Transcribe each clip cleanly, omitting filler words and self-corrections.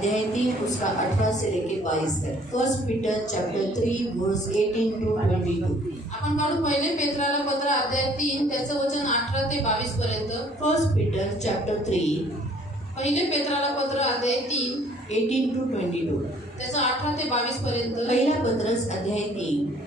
अध्याय 3 उसका 18 से लेके 22 तक। फर्स्ट पीटर चैप्टर 3 वर्स 18 to 22। आपण काढू पहिले पेत्राला पत्र अध्याय 3 त्याचं वचन 18 ते 22 पर्यंत। फर्स्ट पीटर चैप्टर 3 पहिले पेत्राला पत्र अध्याय 3 18 to 22। त्याचं 18 ते 22 पर्यंत। पहला पत्रस अध्याय 3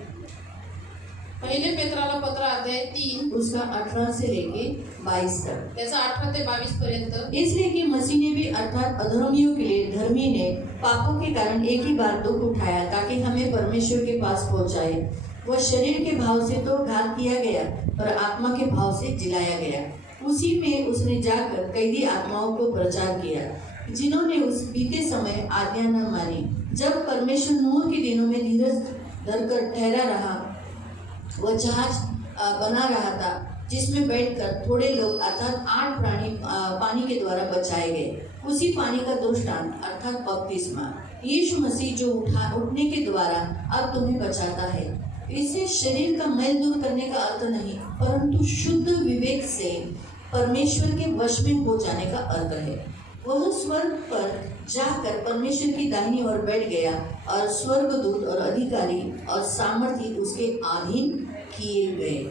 पहिले पेत्राला पत्र अध्याय 3 उसका 18 से लेके 22 तक। त्याचं 18 ते 22 पर्यंत। इसलिए कि मसीह ने भी अर्थात अधर्मियों के लिए धर्मी ने पापों के कारण एक ही बार दुख उठाया ताकि हमें परमेश्वर के पास पहुंचाए। वह शरीर के भाव से तो घात किया गया पर आत्मा के भाव से जिलाया गया। उसी में उसने जाकर कैदी आत्माओं को प्रचार किया जिन्होंने उस बीते समय आज्ञा न मानी। जब परमेश्वर नूह के दिनों में धीरज धरकर ठहरा रहा, वह जहाज बना रहा था जिसमें बैठकर थोड़े लोग अर्थात 8 प्राणी पानी के द्वारा बचाए गए। उसी पानी का दृष्टांत अर्थात बपतिस्मा यीशु मसीह जो उठने के द्वारा अब तुम्हें बचाता है। इसे शरीर का मैल दूर करने का अर्थ नहीं परंतु शुद्ध विवेक से परमेश्वर के वश में हो जाने का अर्थ है। वह स्वर्ग पर जाकर परमेश्वर की दाहिनी ओर बैठ गया और स्वर्गदूत और अधिकारी और सामर्थी उसके अधीन किए गए।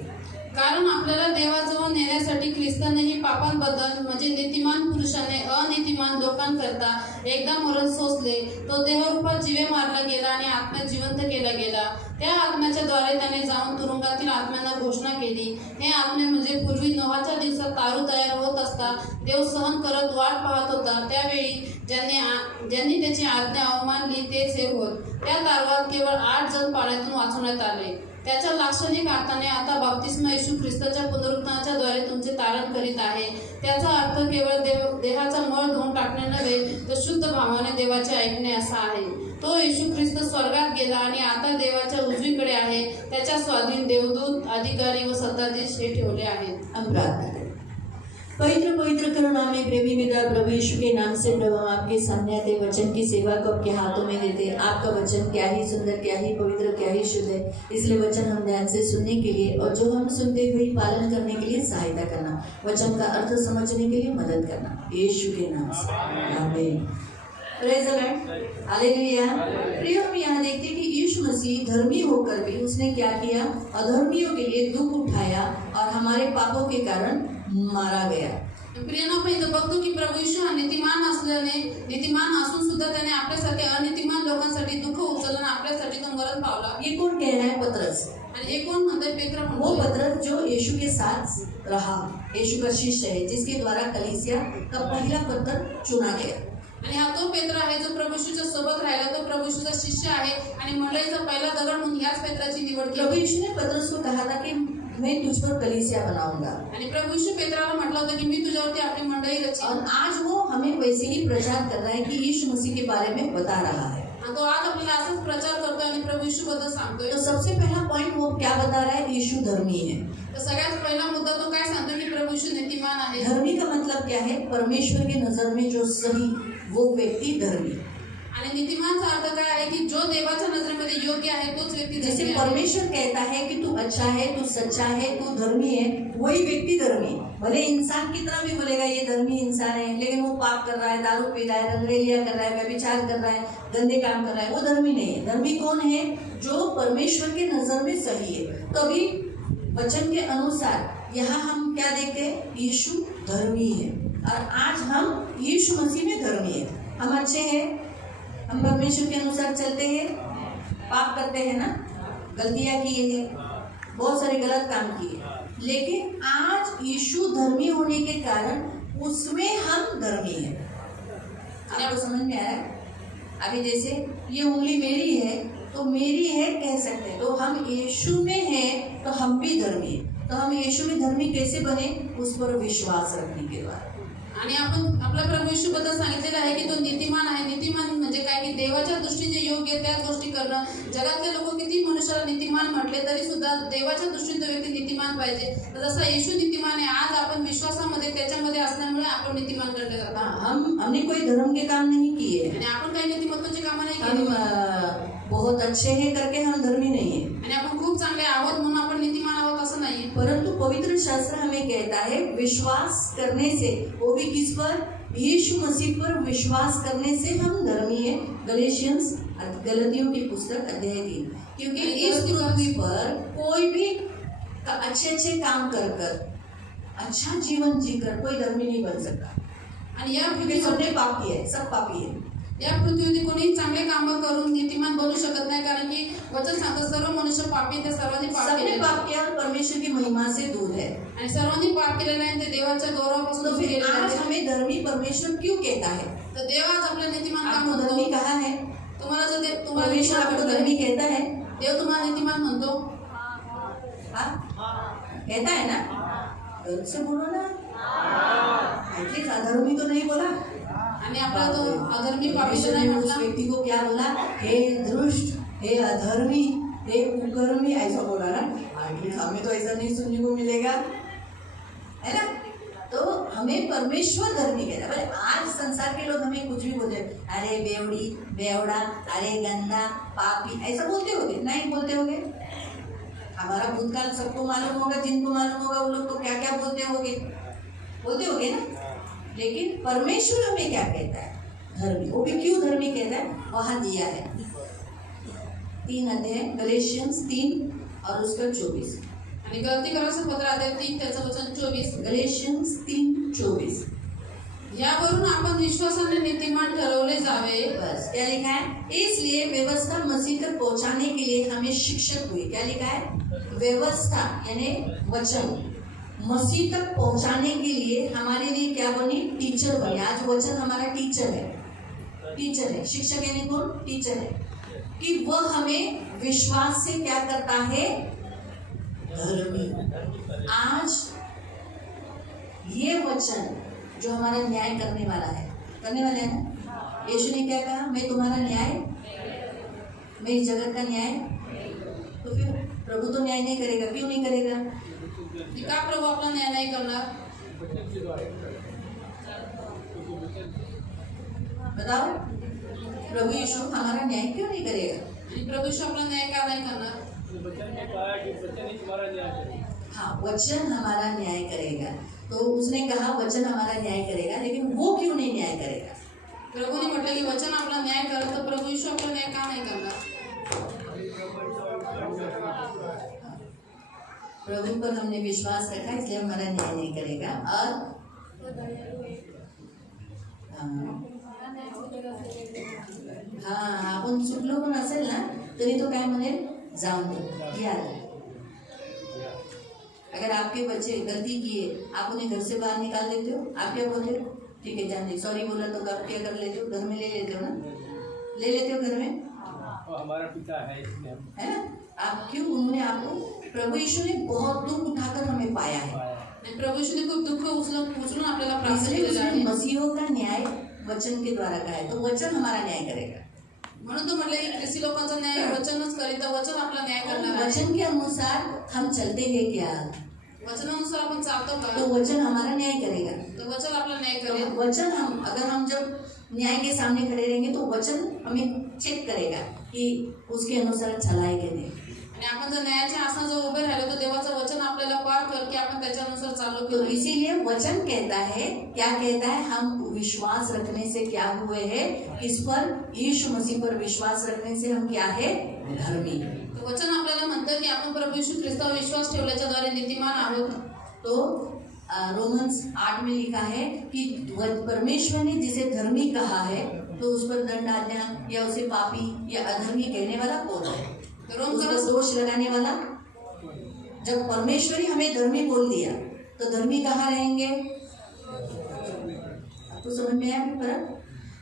कारण आपल्याला देवाजवळ नेण्यासाठी ख्रिस्तानेही पापांबद्दल म्हणजे नीतिमान पुरुषाने अनीतिमान लोकांकरता एकदा मरण सोसले। तो देहरूपात जीवे मारला गेला आणि आत्म्यात जिवंत केला गेला। त्या आत्म्याच्या द्वारे त्याने जाऊन तुरुंगातील आत्म्यांना घोषणा केली। हे आत्मे म्हणजे पूर्वी नोहाच्या दिवसात तारू तयार होत असता देव सहन करत वाट पाहत होता त्यावेळी ज्यांनी त्याची आज्ञा अवमानली तेच हे होत। त्या तारवात केवळ 8 जण पाण्यातून वाचवण्यात आले। त्याच्या लाक्षणिक अर्थाने आता बाप्तिस्मा येशू ख्रिस्ताच्या पुनरुत्थानाच्या द्वारे तुमचे तारण करीत आहे। त्याचा अर्थ केवळ देहाचा मळ धुवून टाकणे नव्हे तर शुद्ध भावाने देवाचे ऐकणे असा आहे। तो येशू ख्रिस्त स्वर्गात गेला आणि आता देवाच्या उजवीकडे आहे। त्याच्या स्वाधीन देवदूत अधिकारी व सत्ताधीश हे ठेवले आहेत। हम प्रार्थना करें। पवित्र पवित्र करुणामय प्रेमी पिता प्रभु यीशु के नाम से प्रभु हम आपके सामने आते वचन की सेवा को आपके हाथों में देते। आपका वचन क्या ही सुंदर, क्या ही पवित्र, क्या ही शुद्ध है। इसलिए वचन हम ध्यान से सुनने के लिए और जो हम सुनते हुए पालन करने के लिए सहायता करना, वचन का अर्थ समझने के लिए मदद करना, यीशु के नाम से आमीन। Praise the Lord, hallelujah. प्रिय, हम यहाँ देखते हैं कि यीशु मसीह धर्मी होकर भी उसने क्या किया, अधर्मियों के लिए दुख उठाया और हमारे पापों के कारण मारा गया। प्रियनो, आपण इथं बघतो की प्रभू येशू हा नीतिमान असल्याने नीतिमान असून सुद्धा त्याने आपल्यासारख्या अनीतिमान लोकांसाठी दुःख उचललं आणि आपल्यासाठी तो मरण पावला। ये कौन कह रहा है? पतरस। आणि हे कोण म्हणतोय? पेत्र वो म्हणतोय। पतरस जो यीशु के साथ रहा, यीशु का शिष्य है, जिसके द्वारा कलीसिया का पहला पत्र चुना गया। आणि हा तो पेत्र आहे जो प्रभू येशूच्या सोबत राहिला, तो प्रभू येशूचा शिष्य आहे आणि मंडळीचा पहिला दगड म्हणून ह्याच पेत्राची निवड केली। प्रभु यीशु ने पतरस को कहा था कि मैं तुझ पर कलीसिया बनाऊंगा आणि प्रभू येशू पेत्राला म्हटलं होतं की मी तुझ्यावरती आपली मंडळी रचीन। और आज वो हमें वैसे ही प्रचार कर रहा है कि यीशु मसीह के बारे में बता रहा है। आणि तो आज आपल्याला असंच प्रचार करतोय आणि प्रभू येशू बद्दल सांगतोय। तो सबसे पहला पॉइंट वो क्या बता रहा है? यीशु धर्मी है। तर सगळ्यात पहिला मुद्दा तो काय सांगतो की प्रभू येशू नीतिमान आहे। धर्मी का मतलब क्या है? परमेश्वर की नजर में जो सही, वो व्यक्ति धर्मी। आणि नीतिमानचा अर्थ काय आहे की जो देवाच्या नजरेमध्ये योग्य आहे तोच व्यक्ती जैसे धर्मी आहे। परमेश्वर कहता है कि तू अच्छा है, तू सच्चा है, तू धर्मी है, वही व्यक्ति धर्मी। भले इंसान कितना भी बोलेगा ये धर्मी इंसान है, लेकिन वो पाप कर रहा है, दारू पी रहा है, रंगरेलिया कर रहा है, व्यभिचार कर रहा है, गंदे काम कर रहा है, वो धर्मी नहीं है। धर्मी कौन है? जो परमेश्वर के नजर में सही है। तभी वचन के अनुसार यहाँ हम क्या देखते हैं? यीशु धर्मी है और आज हम यीशु मसीह में धर्मी है। हम अच्छे हैं, हम परमेश्वर के अनुसार चलते हैं, पाप करते हैं ना, गलतियां किए हैं, बहुत सारे गलत काम किए, लेकिन आज यीशु धर्मी होने के कारण उसमें हम धर्मी हैं। आपको समझ में आ रहा है? अभी जैसे ये उंगली मेरी है तो मेरी है कह सकते हैं, तो हम यीशु में हैं तो हम भी धर्मी हैं। तो हम यीशु में धर्मी कैसे बने? उस पर विश्वास रखने के द्वारा। आणि आपण आपल्या प्रभू येशू बद्दल सांगितलेलं आहे की तो नीतिमान आहे। नीतिमान म्हणजे काय की देवाच्या दृष्टीने योग्य त्या गोष्टी करणं। जगातले लोक किती मनुष्याला नीतिमान म्हटले तरी सुद्धा देवाच्या दृष्टीने तो व्यक्ती नीतिमान पाहिजे। तर जसा येशू नीतिमान आहे, आज आपण विश्वासामध्ये त्याच्यामध्ये असल्यामुळे आपण नीतिमान करले जातो। हमने कोई धर्म के काम नहीं किए आणि आपण काही नीतिमत्वाची कामं नाही हम केली। बहुत अच्छे हैं करके हम धर्मी नहीं है, आणि आपण खूप चांगले आहोत म्हणून आपण नीतिमान आहोत असं नाही। परंतु पवित्र शास्त्र हमें कहता है विश्वास करने से, वो भी किस पर? यीशु मसीह पर विश्वास करने से हम धर्मी है। गलेशियंस गलतियों की पुस्तक अध्याय 3। क्योंकि इस पृथ्वी पर कोई भी अच्छे काम कर अच्छा जीवन जीकर कोई धर्मी नहीं बन सकता। आणि या क्योंकि सबने पाप किया है, सब पापी है। या पृथ्वीवर कोणी चांगले कामं करून नीतिमान बनू शकत नाही, कारण की वचन सांगतं सर्व मनुष्य पापी, ते सर्वांनी पाप सबने केले पाप किया और परमेश्वर की महिमा से दूर है। आणि सर्वांनी पाप केलेलं आहे, ते देवाच्या गौरवापासून तो दूर फिर गेलेले आज आहेत. हमें धर्मी परमेश्वर क्यों कहता है? तर देव आज आपल्या नीतिमान का आपको धर्मी म्हणतो? कहा है? तुम्हाला जर तुम्हाला परमेश्वर आपको धर्मी कहता है? देव तुम्हाला नीतिमान म्हणतो? हाँ? कहता है ना? गर्व से बोलो ना। एटलीस्ट अधर्मी तो नहीं बोला। आणि आपला तो अधर्मी पापी परमेश्वर नाही ने उस म्हटला. व्यक्ति को क्या बोला? हे दुष्ट, हे अधर्मी, हे कुकर्मी, ऐसा बोला ना। एटलीस्ट हमें तो ऐसा नहीं सुनने को मिलेगा, है ना? तो हमें परमेश्वर धर्मी कहता है। बोले आज संसार के लोग हमें कुछ भी बोलते हैं, अरे बेवड़ी, बेवड़ा, अरे गंदा, पापी, ऐसा बोलते होगे? नहीं बोलते होगे? हमारा भूतकाल सबको मालूम होगा, जिनको मालूम होगा वो लोग तो क्या क्या बोलते होगे ना। लेकिन परमेश्वर हमें क्या कहता है? धर्मी। वो भी क्यों धर्मी कहता है? वहां दिया है 3 अध्याय, गलेशियंस 3 और उसका 24। आणि गलती करायचं पत्र अध्याय 3 त्याचं वचन 24. गलेशियंस 3:24। यावरून आपण विश्वासाने नीतिमान ठरवले जावे. बस क्या लिखा है? इसलिए व्यवस्था मसीह तक पहुंचाने के लिए हमें शिक्षक हुई। क्या लिखा है? व्यवस्था यानी वचन मसीह तक पहुंचाने के लिए हमारे लिए क्या बनी? टीचर बनी। आज वचन हमारा टीचर है। शिक्षक यानी कौन? टीचर है। कि वह हमें विश्वास से क्या करता है? धर्मी। आज ये वचन जो हमारा न्याय करने वाला है ना। यीशु ने क्या कहा? मैं तुम्हारा न्याय, मैं इस जगत का न्याय। तो फिर प्रभु तो न्याय नहीं करेगा। क्यों नहीं करेगा? का प्रभू आपला न्याय नाही करणार? बताओ, प्रभु यीशु हमारा न्याय क्यों नहीं करेगा? आणि प्रभू यीशु आपला न्याय का नाही करणार? हाँ, वचन हमारा न्याय करेगा। तो उसने कहा वचन हमारा न्याय करेगा, लेकिन वो क्यों नहीं न्याय करेगा? प्रभूने म्हटलं की वचन आपला न्याय करत, तर प्रभू यीशु आपला न्याय का नाही करणार? प्रभु पर हमने विश्वास रखा, इसलिए हमारा न्याय नहीं करेगा। और हाँ, आपण चुकलो पण असेल ना तरी तो काय म्हणेल? जाऊन दे, यार। अगर आपके बच्चे गलती किए, आप उन्हें घर से बाहर निकाल देते हो, आप क्या बोलते हो? ठीक है, जान दे। सॉरी बोला तो आप क्या कर लेते हो? घर में ले लेते हो ना? ले लेते हो घर में? हमारा पिता है इसलिए है ना? आप क्यों? उन्होंने आपको, प्रभु यीशु ने बहुत दुख उठाकर हमें पाया है। आणि प्रभू यीशुने खूप दुःख उचलून आपल्याला प्राप्त इसलिए केलेलं उसने आहे. मसीहों का न्याय वचन के द्वारा कहा है। तो वचन हमारा न्याय करेगा। म्हणून तो म्हटलं की ख्रिस्ती लोकांचा न्याय वचनच करीत, वचन आपला न्याय करणार आहे. वचन के अनुसार हम चलते हैं क्या? वचनानुसार आपण चालतो का? तो वचन हमारा न्याय करेगा। तर वचन आपला न्याय तो करेल. वचन हम, अगर हम जब न्याय के सामने खड़े रहेंगे तो वचन हमें चेक करेगा कि उसके अनुसार चला है कि नहीं। आणि आपण जर न्यायाच्या आसनाजवळ उभे राहिलो तर देवाचं वचन आपल्याला पार कर की आपण त्याच्यानुसार चाललो की तो नाही. इसीलिए वचन कहता है, क्या कहता है? हम विश्वास रखने से क्या हुए हैं? इस पर, यीशु मसीह पर विश्वास रखने से हम क्या है? धर्मी। तर वचन आपल्याला म्हणतं की आपण प्रभू यीशु ख्रिस्तावर विश्वास ठेवल्याच्या द्वारे नीतिमान आहोत. तो रोमन्स 8 में लिखा है कि परमेश्वर ने जिसे धर्मी कहा है तो उस पर दंड आज्ञा या उसे पापी या अधर्मी कहने वाला कौन है? उसको दोष लगाने वाला? जब परमेश्वर ही हमें धर्मी बोल दिया तो धर्मी कहाँ रहेंगे? आपको समझ में आया फर्क?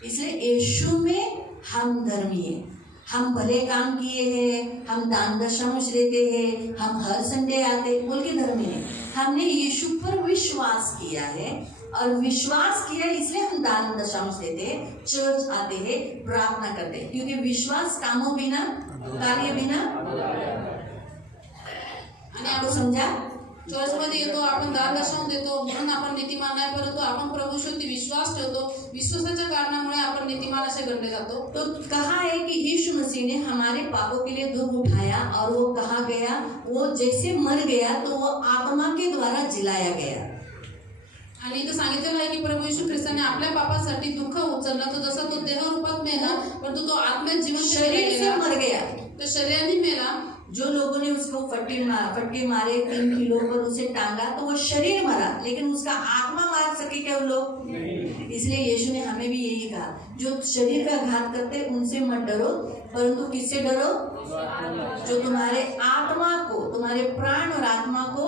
इसलिए यीशु में हम धर्मी हैं। हम भले काम किए हैं, हम दान दशमांश देते हैं, हम हर संडे आते, बोल के धर्मी नहीं। हमने यीशु पर विश्वास किया है, और विश्वास किया इसलिए हम दान दशमांश देते हैं, चर्च आते हैं, प्रार्थना करते हैं। क्योंकि विश्वास कामों बिना, कार्य बिना। आणि आपको आपण समझा? चर्चमध्ये येतो, आपण दान दर्शन देतो म्हणून आपण नीतिमान नाही, परंतु आपण प्रभू शेवटी विश्वास ठेवतो. विश्वासाच्या कारणामुळे आपण नीतिमान असे गणले जातो. तो कहा है कि यीशु मसीह ने हमारे पापों के लिए दुख उठाया, और वो कहा गया, वो जैसे मर गया तो वो आत्मा के द्वारा जिलाया गया। आणि इथं सांगितलेलं आहे की प्रभू येशू ख्रिस्ताने आपल्या पापासाठी दुःख उचलला. तो जसा तो देह रूपात मेला परंतु तो आत्म्यात जिवंत केला शरीर से गेला. मर गया. तो शरीराने मेला. जो लोगों ने उसको फटके मारे 3 किलो पर उसे टांगा तो वो शरीर मरा, लेकिन उसका आत्मा मार सके क्या वो लोग? इसलिए यीशु ने हमें भी यही कहा, जो शरीर का घात करते उनसे मत डरो, परंतु किससे डरो? जो तुम्हारे आत्मा को, तुम्हारे प्राण और आत्मा को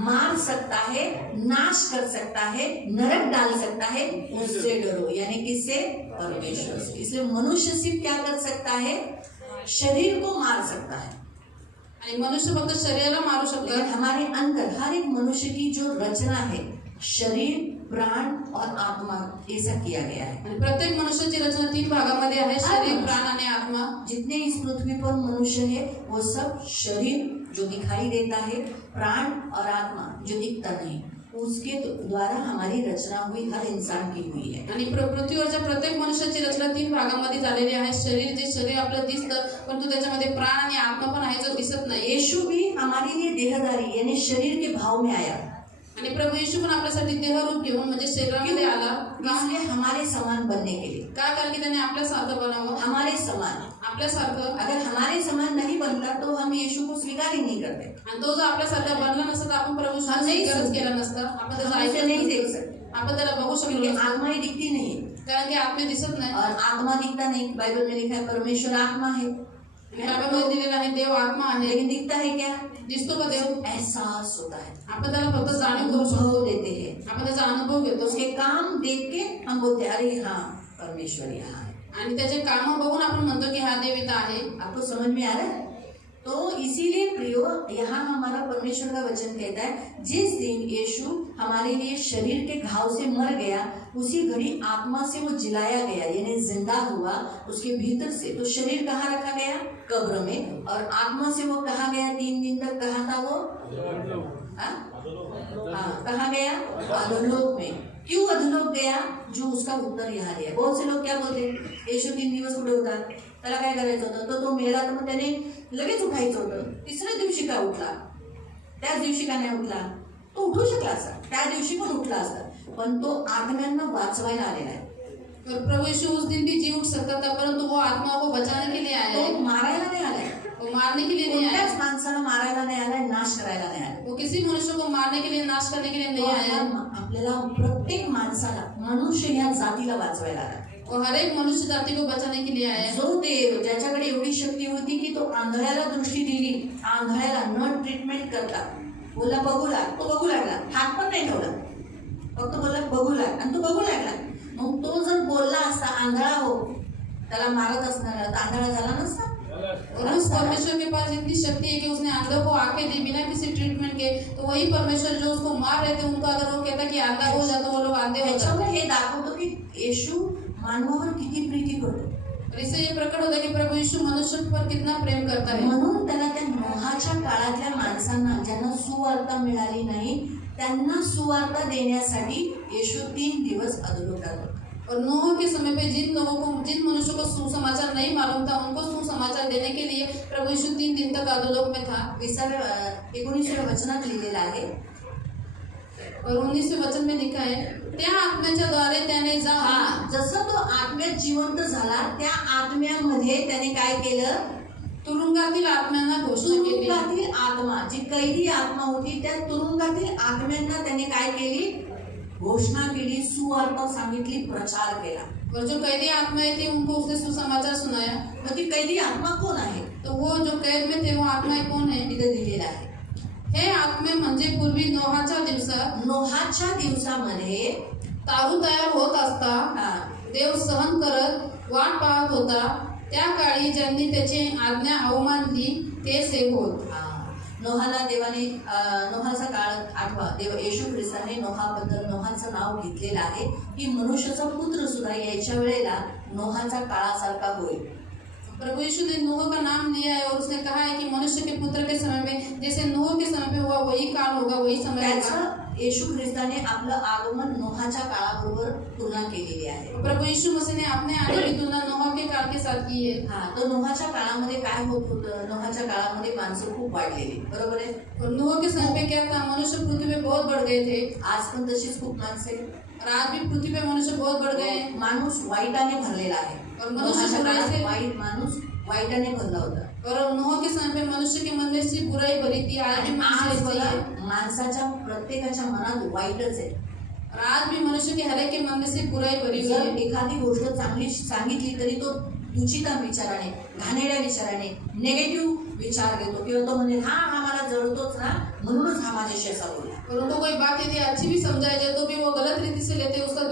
मार सकता है, नाश कर सकता है, नरक डाल सकता है, उससे डरो. यानी किससे? परमेश्वर से. इसलिए मनुष्य सिर्फ क्या कर सकता है? शरीर को मार सकता है, आणि मनुष्य फक्त शरीराला मारू लेकिन शकतात. हमारे अंदर हर एक मनुष्य की जो रचना है, शरीर, प्राण और आत्मा, ऐसा किया गया है. आणि प्रत्येक मनुष्याची रचना 3 भागामध्ये आहे, शरीर, प्राण आणि आत्मा. जितने इस पृथ्वी पर मनुष्य है वो सब शरीर जो दिखाई देता है, प्राण और आत्मा जो दिखता नहीं, उसके द्वारा हमारी रचना हुई, हर इंसान की हुई है. आणि पृथ्वीवरच्या प्रत्येक मनुष्याची रचना 3 भागामध्ये झालेली आहे. शरीर, जे शरीर आपलं दिसतं परंतु त्याच्यामध्ये प्राण आणि आत्मा पण आहे जो दिसत नाही. यीशु भी हमारे लिए देहधारी यानी शरीर के भाव में आया, आणि प्रभू येशू पण आपल्यासाठी देहरूप घेऊन म्हणजे शरीरामध्ये आला. इसलिए हमारे समान बनने के लिए. का? कारण की त्याने आपल्यासारखं बनावं. हमारे समान. आपल्यासारखं. अगर हमारे समान नहीं बनता तो हम यीशु को स्वीकार ही नहीं करते. आणि तो जर आपल्यासारखा बनला नसता तर आपण प्रभू हम नहीं स्वीकारच सुनते. केला नसता. आपण त्याचं हम उसे ऐकलं नहीं देख नसतं. सकते आपण त्याला बघू शकलो क्योंकि नसतो. आत्मा ही दिखती नहीं है. कारण की आत्मे दिसत नाही. और आत्मा दिखता नहीं. बाइबल में लिखा है परमेश्वर आत्मा है, बायबलमध्ये दिलेलं आहे देव आत्मा आहे. लेकिन दिखता है क्या? दिसतो का देव? एहसास होता है, आपण त्याला फक्त जाणीव करू शकतो. अनुभव देते हैं. आपण त्याचा अनुभव घेतो उसके काम देख के हम बोलते हैं, अरे हाँ परमेश्वर यहाँ है. आणि त्याचे काम बघून आपण म्हणतो की हा देव इथं आहे. आपको समझ में आ रहा है? तो इसीलिए प्रियो, यहाँ हमारा परमेश्वर का वचन कहता है, जिस दिन यीशु हमारे लिए शरीर के घाव से मर गया, उसी घड़ी आत्मा से वो जिलाया गया यानी जिंदा हुआ उसके भीतर से. तो शरीर कहाँ रखा गया? कब्र में. और आत्मा से वो कहाँ गया? 3 दिन तक कहाँ था वो? कहाँ गया? अधोलोक में. क्यों अधोलोक गया? जो उसका उत्तर यहाँ दिया. बहुत से लोग क्या बोलते हैं, येशू 3 दिवस कुठे होता, त्याला काय करायचं होतं, तर तो मेला तर मग त्याने लगेच उठायचं होतं. तिसऱ्या दिवशी का उठला? त्याच दिवशी का नाही उठला? तो उठू शकला असता, त्या दिवशी पण उठला असता, पण तो आत्म्यांना वाचवायला आलेला आहे. और प्रभु यीशु उस दिन भी जी उठ सकता था परंतु वो आत्मा को बचाने के लिए आया तो है. मारायला नाही आलाय, वो मारने के लिए नहीं आया. कोणत्याच माणसाला मारायला नाही आलाय, नाश करायला नाही आलाय. वो किसी मनुष्य को मारने के लिए, नाश करने के लिए नहीं आया. आपल्याला प्रत्येक माणसाला, मनुष्य ह्या जातीला वाचवायला आलाय. वो हर एक मनुष्य जाति को बचाने के लिए आया है. जो देव ज्याच्याकडे एवढी शक्ती होती की तो आंधळ्याला दृष्टी दिली, आंधळ्याला न ट्रीटमेंट करता बोला बघू लाग, तो बघू लागला, हात पण नाही ठेवला, फक्त बोला बघू लाग आणि तो बघू लागला. मग तो जर बोलला असता आंधळा हो, त्याला मारत असणार तर आंधळा झाला नसता. और उस परमेश्वर के पास इतनी शक्ति है कि उसने अंधों को आंखें दी बिना किसी ट्रीटमेंट के. तो वही परमेश्वर जो उसको मार रहे थे उनको अगर वो कहता कि अंधा हो जाता वो लोग अंधे हो जाते. त्याच्यामुळे हे दाखवतो की येशू मानवावर किती प्रीती करतो. और इससे ये प्रकट होता है कि प्रभु यीशु मनुष्य पर कितना प्रेम करता है. म्हणून त्याला त्या नोहाच्या काळातल्या माणसांना ज्यांना सुवार्ता मिळाली नाही त्यांना सुवार्ता देण्यासाठी येशू 3 दिवस अधोलोकात होता. और नूह के समय पे जिन लोगों को, जिन मनुष्यों को सुसमाचार नहीं मालूम था उनको सुसमाचार देने के लिए प्रभु यीशु 3 दिन तक अधोलोक में था. 19व्या वचनात लिहिलेलं आहे. और 19वें वचन में लिखा है, त्या आत्म्याच्या द्वारे त्याने जसं तो आत्म्यात जिवंत झाला, त्या आत्म्यामध्ये त्याने काय केलं? तुरुंगातील आत्म्यांना घोषणा केली. तुरुंगातील आत्मा, जी कैदी आत्मा होती त्या तुरुंगातील आत्म्यांना त्याने काय केली? घोषणा केली, सुवार्ता सांगितली, प्रचार केला. और जो कैदी आत्माएं थी उनको उसने सुसमाचार सुनाया. मग ती कैदी आत्मा कोण आहे? तो वो जो कैद में थे वो आत्माएं कौन है? इथे दिलेला आहे. हे आत्मे म्हणजे पूर्वी नोहाच्या दिवसामध्ये तारू तयार होत असता देव सहन करत वाट पाहत होता. त्या काळी ज्यांनी त्याची आज्ञा अवमानली ते सेव होत. नोहाला देवाने, नोहाचा काळ आठवा, देव येशू ख्रिस्ताने नोहाबद्दल नोहाचं नाव घेतलेलं आहे की मनुष्याचा पुत्र सुद्धा यायच्या वेळेला नोहाचा काळासारखा होईल. प्रभु यीशु ने नूह का नाम लिया है और उसने कहा है कि मनुष्य के पुत्र के समय में जैसे नूह के समय में हुआ वही काल होगा, वही समय होगा. येशू ख्रिस्ताने आपलं आगमन नोहाच्या काळाबरोबर तुलना केलेली आहे. प्रभु यीशु मसीह ने अपने आने की तुलना नूह के काल के साथ साथ की है। हा, तर नोहाच्या काळामध्ये काय होत होतं? नोहाच्या काळामध्ये माणसं खूप वाढलेली, बरोबर आहे. और नूह के समय पे क्या था, मनुष्य पृथ्वी पे बहुत बढ़ गए थे। आज पण तशीच खूप माणसं आहेत. और आज भी पृथ्वी पे मनुष्य बहुत बढ़ गए हैं। माणूस वाईटाने भरलेला आहे. और मनुष्य नोहाच्या बुराई काळात से माणूस वाईटाने भरला होता. और नूह के समय पे मनुष्य के मन में सिर्फ बुराई भरी थी। आज भी आणि मनुष्य आज ऐसे ही बघा, है। माणसाच्या प्रत्येकाच्या मनात वाईटच आहे. और आज भी मनुष्य के हर एक के मन में सिर्फ बुराई भरी हुई जर है। एखादी गोष्ट चांगली सांगितली तरी तो दुचिता विचाराने, घाणेरड्या विचाराने, नेगेटिव्ह विचार घेतो किंवा तो म्हणजे हा मला जळतोच ना, म्हणूनच हा माझ्याशी असा बोलला. और उनको कोई बात यदि अच्छी भी समझाई जाए तो भी वो गलत रीति से लेते हैं, उसका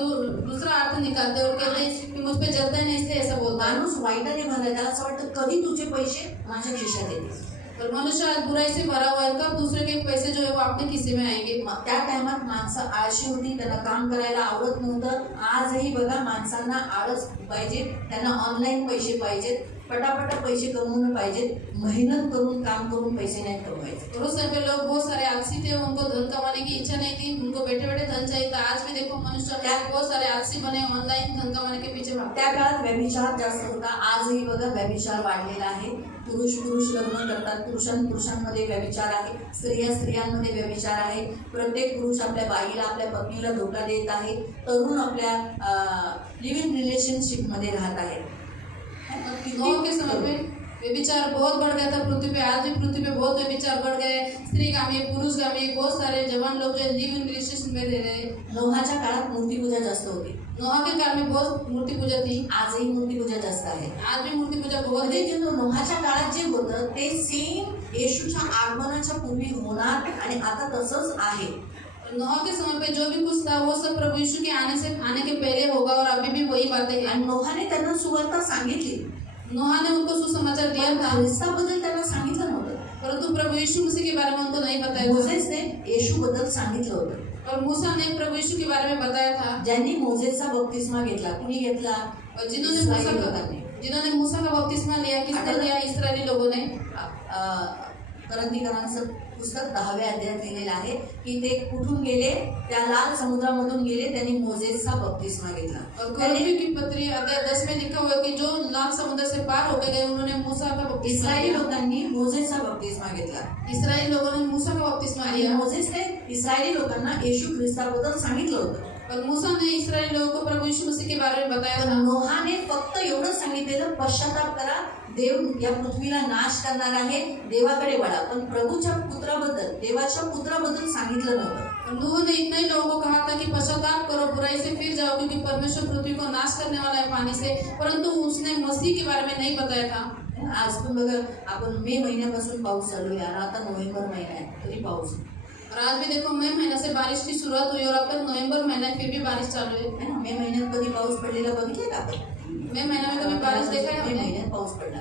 दूसरा अर्थ निकालते हैं और कहते हैं कि मुझ पे जलता है, नहीं इसलिए ऐसा बोलता है। माणूस वाईटाने भरला, त्याला असं वाटतं कधी तुझे पैसे माझ्या खिशात येतील. और मनुष्य आज बुराई से भरा हुआ है, कब दूसरे के पैसे जो है वो अपने किस्से में आएंगे। त्या टायमात माणसं आळशी होती, त्यांना काम करायला आवडत नव्हतं. आजही बघा माणसांना आळस पाहिजे, त्यांना ऑनलाईन पैसे पाहिजेत, पटापटा पैसे कमवून पाहिजेत, मेहनत करून काम करून पैसे नाही कमवायचे. और उस समय पे लोग बहुत सारे आलसी थे, उनको धन कमाने की इच्छा नहीं थी, उनको बैठे बैठे धन चाहिए था। आज भी देखो मनुष्य बहुत सारे आलसी बने, ऑनलाइन धन कमाने के पीछे भागते हैं। त्या काळात व्यभिचार जास्त होता. आजही बघा व्यभिचार वाढलेला आहे. पुरुष लग्न करतात, पुरुषांमध्ये व्यभिचार आहे, स्त्रियांमध्ये व्यभिचार आहे. प्रत्येक पुरुष आपल्या बाईला, आपल्या पत्नीला धोका देत आहे. तरुण आपल्या लिव्ह इन रिलेशनशिपमध्ये राहत आहेत. नूह के समय पे व्यभिचार बहुत बढ़ गया था पृथ्वी पे। आज भी पृथ्वी पे बहुत व्यभिचार बढ़ गए। स्त्रीगामी, पुरुषगामी बहुत सारे जवान लोग जो लिव इन रिलेशन में रह रहे। नोहाच्या काळात मूर्तिपूजा जास्त होती. नोहा के काल में बहुत मूर्ति पूजा थी। आजही मूर्तिपूजा जास्त आहे. आज भी मूर्ति पूजा बहुत म्हणजे है। जे नोहाच्या काळात जे होतं ते सेम येशूच्या आगमनाच्या पूर्वी होणार आणि आता तसंच आहे. नोहा के समय पे जो भी कुछ था वो सब प्रभु यीशु के आने के पहले होगा और अभी भी वही बातें हैं। आणि नोहाने त्यांना सुवार्ता सांगितली. नोहा ने उनको सुसमाचार दिया था, ख्रिस्ताबद्दल त्यांना सांगितलं नव्हतं. परंतु प्रभु यीशु मसीह के बारे में उनको नहीं बताया था। मोसेसने येशूबद्दल सांगितलं होतं. और मूसा ने प्रभु यीशु के बारे में बताया था। ज्यांनी मोसेसचा बपतिस्मा घेतला, कुणी घेतला? और जिन्होंने मूसा का बपतिस्मा लिया, किसने लिया? इस्राएली लोगों ने। करंदीकरांचं पुस्तक 10व्या अध्यायात लिहिलेलं आहे की ते कुठून गेले? त्या लाल समुद्रामधून गेले, त्यांनी मोसेसचा बपतिस्मा घेतला. और कुरिन्थियों की पत्री अध्याय 10 में लिखा हुआ है कि जो लाल समुद्र से पार होकर गए उन्होंने मूसा का बपतिस्मा इस्रायली लिया। लोकांनी मोसेसचा बपतिस्मा घेतला. इस्राएली लोगों ने मूसा का बपतिस्मा आणि लिया। मोसेसने इस्रायली लोकांना येशू ख्रिस्ताबद्दल सांगितलं होतं. और मूसा ने इस्राएली लोगों को प्रभु यीशु मसीह के बारे में बताया पण था। नोहाने फक्त एवढं सांगितलेलं, पश्चाताप करा, देव या पृथ्वीला नाश करणार आहे, देवाकडे वळा. पण प्रभूच्या पुत्राबद्दल, देवाच्या पुत्राबद्दल सांगितलं नव्हतं. और नूह ने इतना ही लोगों को कहा था कि पश्चाताप करो, बुराई से फिर जाओ, क्योंकि परमेश्वर पृथ्वी को नाश करने वाला है पानी से, परंतु उसने मसीह के बारे में नहीं बताया था। आज पण बघा, आपण मे महिन्यापासून पाऊस चालू आहे, आता नोव्हेंबर महिना आहे तरी पाऊस. और आज भी देखो मई महीना से बारिश की शुरुआत हुई और अब तक नवंबर महीना है, फिर भी बारिश चालू है। है ना? मे महिन्यात कधी पाऊस पडलेला बघितलं का आपण? मई महीना में कभी बारिश देखा है मे हमने? महिन्यात पाऊस पडला.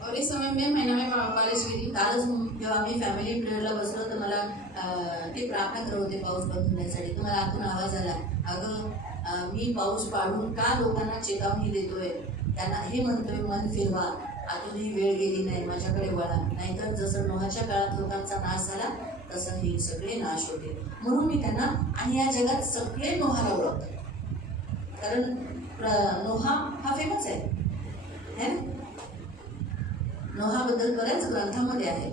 और इस समय मई महीना में बारिश गिरी। कालच जेव्हा आम्ही फॅमिली प्रेयरला बसलो तर मला ते प्रार्थना करत होते पाऊस बंद होण्यासाठी. तर मला आतून आवाज आला, अगं मी पाऊस पाडून का लोकांना चेतावणी देतोय, त्यांना हे म्हणतोय मन फिरवा, अजूनही वेळ गेली नाही, माझ्याकडे वळा, नाहीतर जसं नोहाच्या काळात लोकांचा नाश झाला तसं हे सगळे नाश होते. म्हणून मी त्यांना, आणि या जगात सगळे नोहाला ओळखतात, कारण नोहा हा फेमस आहे. नोहाबद्दल बऱ्याच ग्रंथामध्ये आहे.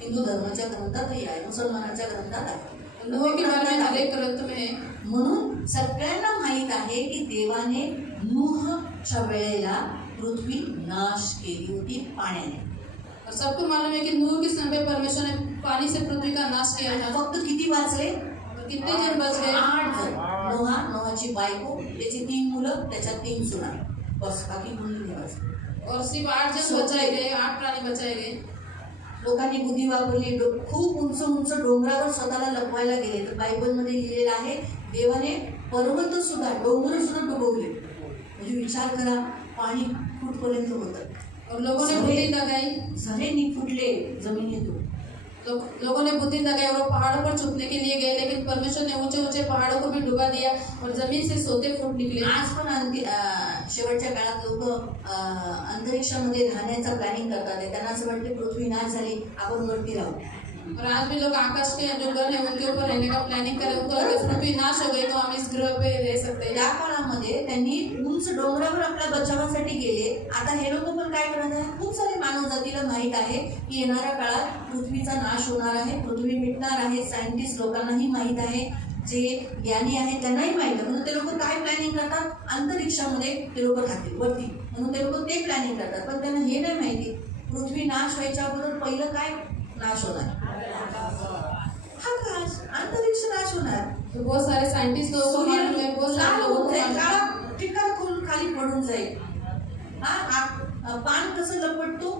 हिंदू धर्माच्या ग्रंथातही आहे, मुसलमानाच्या ग्रंथात आहे, नूह के बारे में हर एक ग्रंथ में है। म्हणून सगळ्यांना माहीत आहे की देवाने नूहच्या वेळेला पृथ्वी नाश केली होती पाण्याने. और सबको मालूम है कि नूह के समय परमेश्वर ने पानी से पृथ्वी का नाश किया था। फक्त किती वाचले? और कितने जन बच गए? 8 जण. नोहाची बायको, त्याची 3 मुलं, त्याच्यात 3 सुना, बस, बाकी कोणी नाही वाचले. और सिर्फ 8 जन बचाए गए, 8 प्राणी बचाए गए। लोकांनी बुद्धी वापरली, खूप उंच उंच डोंगरावर स्वतःला लपवायला गेले. तर बायबलमध्ये लिहिलेलं आहे, देवाने पर्वत सुद्धा, डोंगर सुद्धा डुबवले. म्हणजे विचार करा, पाणी कुठपर्यंत होतं. और लोगों ने बुद्धि लगाई, झरे फुटले जमिनीतून. लोगों ने बुद्धि लगाई और वो पहाड़ों पर छुपने के लिए गए, लेकिन परमेश्वर ने ऊंचे ऊंचे पहाड़ों को भी डुबा दिया और जमीन से सोते फूट निकले। आज पण शेवटच्या काळात लोक अंतरिक्षामध्ये राहण्याचा प्लॅनिंग करतात. त्यांना असं वाटतं पृथ्वी नाश झाली, आपण वरती राहू. और आज भी लोग आकाश के जो ग्रह है उनके ऊपर रहने का प्लानिंग करें, उनको अगर पृथ्वी नाश हो गई तो हम इस ग्रह पे रह सकते हैं। त्या काळामध्ये त्यांनी उंच डोंगरावर आपल्या बचावासाठी गेले. आता हे लोक काय करत आहे? खूप सारे मानव जातीला माहीत आहे की येणाऱ्या काळात पृथ्वीचा नाश होणार आहे, पृथ्वी मिटणार आहे. सायंटिस्ट लोकांनाही माहीत आहे, जे ज्ञानी आहेत त्यांनाही माहीत आहे. म्हणून ते लोक काय प्लॅनिंग करतात? अंतरिक्षामध्ये ते लोक राहतील वरती, म्हणून ते लोक ते प्लॅनिंग करतात. पण त्यांना हे नाही माहिती पृथ्वी नाश व्हायच्या अगोदर पहिलं काय नाश होणार? आकाश, अंतरिक्ष नाश होणार. तो बहुत सारे साइंटिस्ट लोगों को मालूम है, बहुत सारे लोगों को मालूम है. काळा ठिकाण खोल खाली पडून जाईल. पान कसं लपटतो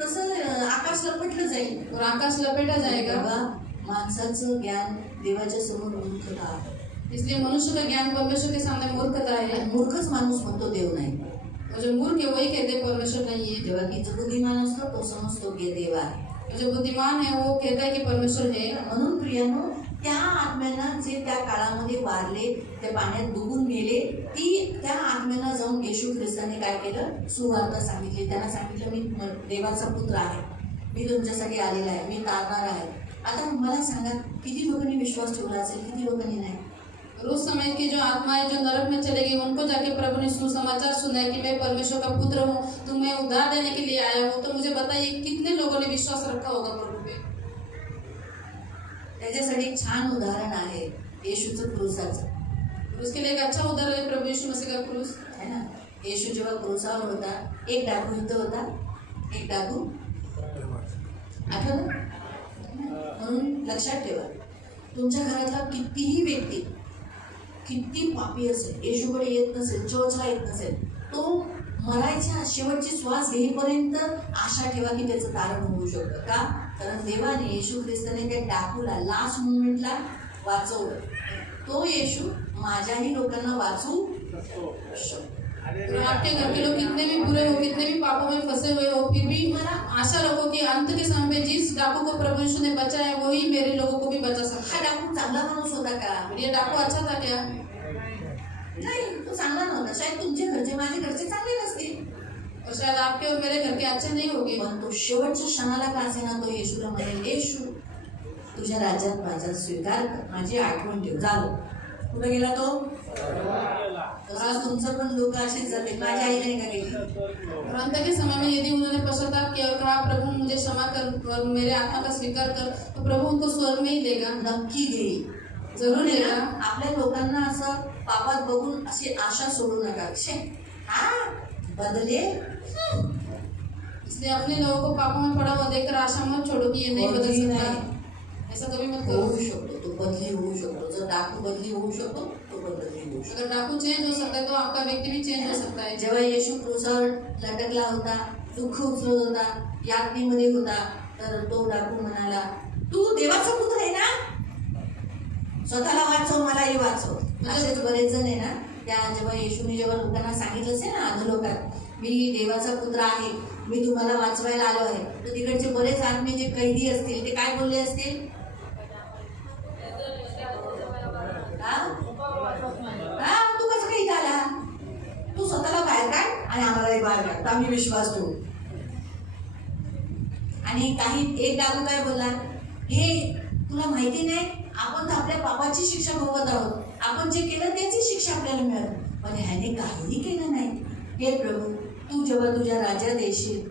तसं आकाश लपटलं जाईल और आकाश लपेटा जाएगा. बाबा, माणसाचं ज्ञान देवाच्या समोर मूर्खता आहे. इसलिए मनुष्य का ज्ञान परमेश्वर के सामने मूर्खता है. मूर्खच माणूस म्हणतो देव नाही. और जो मूर्ख है वही कहते हैं परमेश्वर नहीं है. जेव्हा की जो बुद्धिमान असतो तो समजतो की देव आहे. और जो बुद्धिमान है वो कहता है कि परमेश्वर है. म्हणून प्रियानो, त्या आत्म्यांना जे त्या काळामध्ये वारले, त्या पाण्यात डुबून गेले, त्या आत्म्यांना जाऊन येशू ख्रिस्ताने काय केलं? सुवार्ता सांगितली. त्यांना सांगितलं मी देवाचा पुत्र आहे, मी तुमच्यासाठी आलेला आहे, मी तारणार आहे. आता मला सांगा, किती लोकांनी विश्वास ठेवला असेल, किती लोकांनी नाही? और उस समय की जो आत्माएं जो नरक में चले गई उनको जाके प्रभु ने सुसमाचार सुनाया कि मैं परमेश्वर का पुत्र हूँ, तुम्हें उद्धार देने के लिए आया हूँ. तो मुझे बताइए कितने लोगों ने विश्वास रखा होगा प्रभु पे. त्याच्यासाठी एक छान उदाहरण आहे येशूचं क्रूसाचं. उसके लिए एक अच्छा उदाहरण है प्रभु यीशु मसीह का क्रूस, है ना. येशू जेव्हा क्रूसावर होता, एक डाकू इथं होता, एक डाकू आठवलं. म्हणून लक्षात ठेवा, तुमच्या घरातला कितीही व्यक्ती किती पापी असेल, येशूकडे येत नसेल, चर्चला येत नसेल, तो मरायच्या शेवटची श्वास घेईपर्यंत आशा ठेवा की त्याचं तारण होऊ शकतं. का? कारण देवाने येशू ख्रिस्ताने त्या डाकूला लास्ट मुवमेंटला वाचवलं. तो येशू माझ्याही लोकांना वाचवू शकतो. और आपके घर के लोग कितने भी बुरे हो, कितने भी पापों में फंसे हुए हो, फिर भी आशा रखो कि अंत के समय में जिस डाकू को प्रभु यीशु ने बचाया वही मेरे लोगों को भी बचा सकता हा डाकू चांगला माणूस होता का? है. ये डाकू अच्छा था क्या? नाही, तो चांगला नव्हता. शायद तुमचे घरचे, माझे घरचे चांगले नसतील, और शायद आपके और मेरे घर के अच्छे नहीं होंगे. पण तो शेवटच्या क्षणाला का असेना तो येशूला म्हणेल, येशू तुझ्या राज्यात माझा स्वीकार कर, माझी आठवण ठेव. झालं. कुठे गेला तो? तसंच तुमचं पण लोक असेच जाते. माझ्या आई नाही का गेली? और अंत के समय में यदि उन्होंने पश्चाताप किया और कहा प्रभु मुझे क्षमा कर और मेरे आत्मा का स्वीकार कर, तो प्रभु उनको स्वर्ग में ही देगा. नक्की देईल. जरूर देगा. आपल्या लोकांना असं पापात बघून अशी आशा सोडू नका. हा बदले. इसलिए अपने लोगों को पापों में पड़ा हुआ देखकर आशा मत छोड़ो कि ये नहीं बदल बदली सकता. नाही. ऐसा कभी मत करो. होऊ शकतो, तो बदली होऊ शकतो. जर डाकू बदली होऊ शकतो, तो बदली होऊ शकतो. अगर डाकू चेंज हो सकता है तो आपका व्यक्ति भी चेंज हो सकता है. जेव्हा येशू क्रूसावर लटकला होता, दुःख उचलत होता, यातनेमध्ये होता, तर तो डाकू म्हणाला, तू देवाचा पुत्र आहे ना, स्वतःला वाचव, मलाही वाचव. असेच बरेच जण आहे ना, त्या जेव्हा लोकांना सांगितलं असेल ना अधोलोकात, मी देवाचा पुत्र आहे, मी तुम्हाला वाचवायला आलो आहे, तर तिकडचे बरेच आत्मे जे कैदी असतील ते काय बोलले असतील? तू कसं काही झाला, तू स्वतःला बाहेर काढ आणि आम्हालाही बाहेर काढ, आम्ही विश्वास ठेवू. आणि काही एक डाकू काय बोलला, हे तुला माहिती नाही, आपण तर आपल्या पापाची शिक्षा भोगत आहोत, आपण जे केलं त्याची शिक्षा आपल्याला मिळत, पण ह्याने काहीही केलं नाही. हे प्रभू, तू जेव्हा तुझ्या राज्यात येशील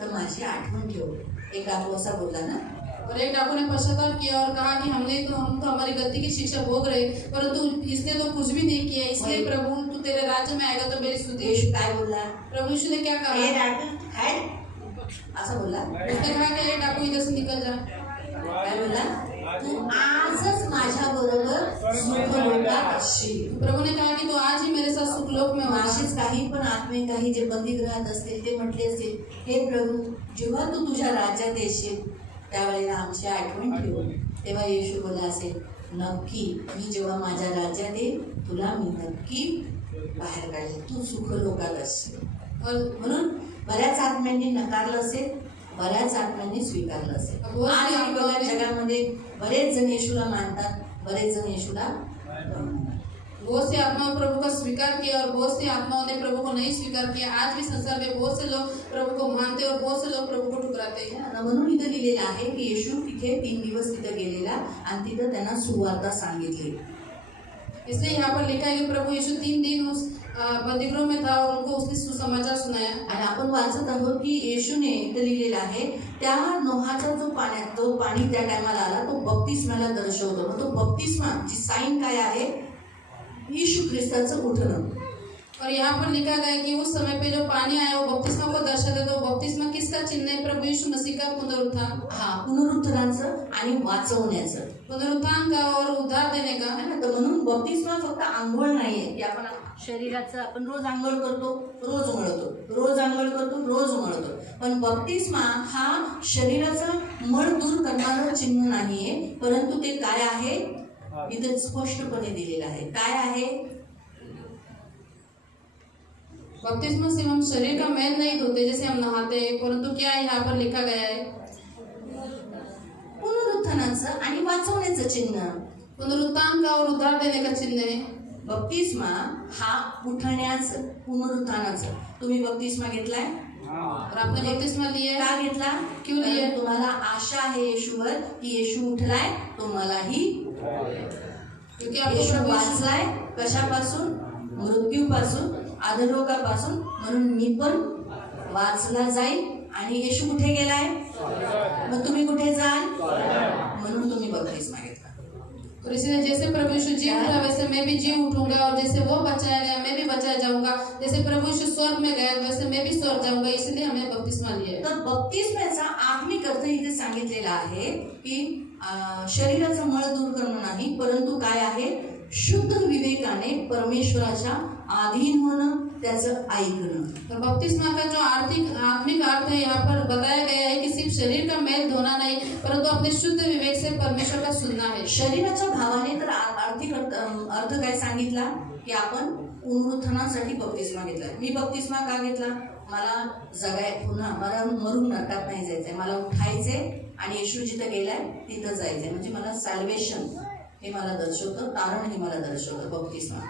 तर माझी आठवण ठेव. एक डाकू असा बोलला ना. और एक डाकू ने पश्चाताप किया और कहा कि हम तो हमारी गलती की शिक्षा भोग रहे, परंतु इसने तो कुछ भी नहीं किया. इसलिए प्रभु तू तेरे राज्य में आएगा तो मेरी स्तुति. येशू काय बोलला? प्रभु यीशु ने क्या कहा? हे डाकू हट, असं बोलला. उसने कहा कि ये डाकू इधर से निकल जा. काय बोलला? तू आजच माझ्या बरोबर सुखलोकात असशील. प्रभु ने कहा कि तू आज ही मेरे साथ सुखलोक में होगा. अशीच काही पण आत्मे काही जे बंदीगृहात असतील ते म्हटले असतील, हे प्रभू, जेव्हा तू तुझ्या राज्यात येशील त्यावेळेला आमची आठवण ठेव. तेव्हा येशू बोलला असेल, नक्की मी जेव्हा माझ्या राज्यात येईल तुला मी नक्की बाहेर काढेल, तू सुखलोकात असशील. म्हणून बऱ्याच आत्म्यांनी नकारलं असेल, बऱ्याच आत्म्यांनी स्वीकारलं असेल. आज बघा जगामध्ये बरेच जण येशूला मानतात, बरेच जण येशूला बहुत सी आत्माओं प्रभु का स्वीकार किया और बहुत सी आत्माओं ने प्रभु को नहीं स्वीकार किया. आज भी संसार में बहुत से लोग प्रभु को मानते और बहुत से लोग प्रभु को ठुकराते हैं. म्हणून इथं लिहिलेलं आहे की येशू तिथे 3 दिवस तिथं गेलेला आणि तिथं त्यांना सुवार्ता सांगितली. इसलिए यहाँ पर लिखा है कि प्रभु यीशु 3 दिन उस बंदीगृह में था और उनको उसने सुसमाचार सुनाया। आणि आपण वाचत आहोत की येशूने इथं लिहिलेलं आहे त्या नोहाचा जो पाणी त्या टायमाला आला तो बप्तिस्माला दर्शवतो. मग तो बप्तिस्मा जी साईन काय आहे? येशू ख्रिस्ताचं उठणं. और यहाँ पर लिखा गया है कि उस समय पे जो पानी आया वो बपतिस्मा को दर्शाता है। तो बपतिस्मा किसका चिन्ह है? प्रभु यीशु मसीह का पुनरुत्थान। हा, पुनरुत्थानाचं आणि वाचवण्याचं, पुनरुत्थान का और उद्धार देने का है ना. तर म्हणून बप्तिस्मा फक्त आंघोळ नाहीये की आपण शरीराचं आपण रोज आंघोळ करतो, रोज मळतो, रोज आंघोळ करतो, रोज मळतो. पण बप्तिस्मा हा शरीराचं मळ दूर करणारं चिन्ह नाहीये, परंतु ते काय आहे इथं स्पष्टपणे दिलेलं आहे. काय आहे? बपतिस्मा से हम शरीर का मैल नहीं धोते जैसे हम नहाते हैं, परंतु क्या है यहाँ पर लिखा गया है? पुनरुत्थानाचं आणि वाचवण्याचं चिन्ह. पुनरुत्थान का और उद्धार देने का चिन्ह है। बप्तिस्मा हा उठण्याचं, पुनरुत्थानाचं. तुम्ही बप्तिस्मा घेतलाय? और आपने बपतिस्मा लिया है? का घेतला? क्यों लिया? कारण तुम्हाला आशा आहे येशूवर की येशू उठलाय, तुम्हालाही क्योंकि आपको येशू प्रभु यीशु वाचलाय. कशापासून? मृत्यूपासून, आदरोगापासून. म्हणून मी पण वाचला जाईल. आणि येशू कुठे गेलाय? मग तुम्ही कुठे जाल? म्हणून तुम्ही बपतिस्मा घेतला. और इसलिए जैसे प्रभु यीशु जी उठा वैसे मैं भी जी उठूंगा, और जैसे वो बचाया गया मैं भी बचाया जाऊंगा। जैसे प्रभु यीशु स्वर्ग में गया वैसे मैं भी स्वर्ग जाऊंगा, इसलिए हमने बपतिस्मा लिया है। तर बप्तिस्म्याचा आत्मिक अर्थ इथे सांगितलेला आहे की शरीराचं मळ दूर करणं नाही, परंतु काय आहे? शुद्ध विवेकाने परमेश्वराच्या अधीन होणं, त्याचं ऐकणं. और बपतिस्मा का जो आत्मिक अर्थ है यहाँ पर बताया गया है कि सिर्फ शरीर का मैल धोना नहीं, परंतु अपने शुद्ध विवेक से परमेश्वर का सुनना है। शरीराच्या भावाने तर आर्थिक अर्थ काय सांगितला की आपण पुनरुत्थानासाठी बप्तिस्मा घेतला. मी बप्तिस्मा का घेतला? मला पुन्हा मला मरून नरकात नाही जायचंय, मला उठायचंय आणि येशू जिथं गेलाय तिथं जायचंय. म्हणजे मला सॅल्वेशन हे मला दर्शवतं, तारण हे मला दर्शवतं बप्तिस्मा.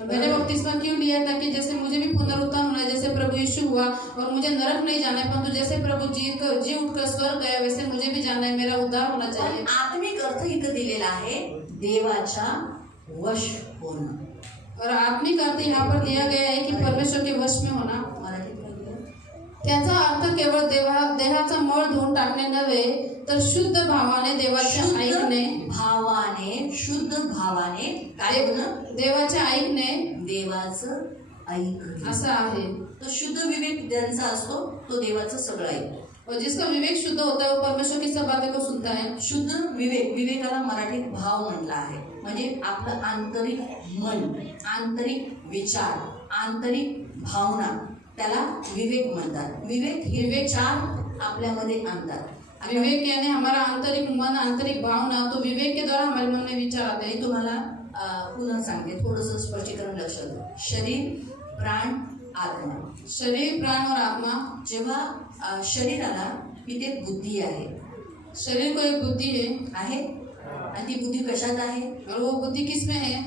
मैंने बपतिस्मा क्यों लिया? ताकि जैसे मुझे भी पुनरुत्थान होना है, जैसे प्रभु यीशु हुआ, और मुझे नरक नहीं जाना है, परंतु जैसे प्रभु जी उठकर स्वर्ग गया वैसे मुझे भी जाना है, मेरा उद्धार होना चाहिए। आत्मिक अर्थ इथं दिलेला आहे देवाच्या वश होणं. और आत्मिक अर्थ यहाँ पर दिया गया है कि परमेश्वर के वश में होना। त्याचा अर्थ केवळ देहाचा मळ धुवून टाकणे नव्हे, तर शुद्ध भावाने देवाचे ऐकणे. शुद्ध भावाने काय होणं? देवाचे ऐकणे, देवाचं ऐकणे असं आहे. तो शुद्ध विवेक ज्यांचा असतो तो देवाचं सगळं ऐकतो. और जिसका विवेक शुद्ध होता है वो परमेश्वर की सब बातें को सुनता है। शुद्ध विवेक, विवेकाला मराठीत भाव म्हटला आहे. म्हणजे आपलं आंतरिक मन, आंतरिक विचार, आंतरिक भावना, त्याला विवेक म्हणतात. विवेक हे विचार आपल्यामध्ये आणतात. विवेक यानी हमारा आंतरिक मन, आंतरिक भावना, तो विवेक के द्वारा हमारे मन में विचार आते हैं। तुम्हाला पुन्हा सांगते, थोडंसं स्पष्टीकरण लक्षात द्या. शरीर, प्राण, आत्मा. शरीर, प्राण और आत्मा. जेव्हा शरीराला इथे बुद्धी आहे, शरीर को एक बुद्धि आहे आणि ती बुद्धी कशात आहे? और वो बुद्धि किस में है?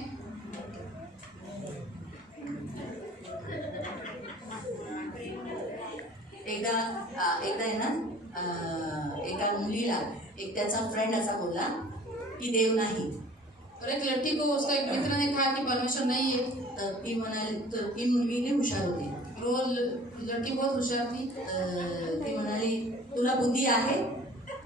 एकदा आहे ना, एका मुलीला एक त्याचा फ्रेंड असा बोलला की देव नाही. और एक लड़की को उसका एक मित्र ने कहा कि परमेश्वर नहीं है. तर ती म्हणाली, तर ती मुलगी लई हुशार होती. वो लड़की बहुत होशियार थी. ती म्हणाली तुला बुद्धी आहे?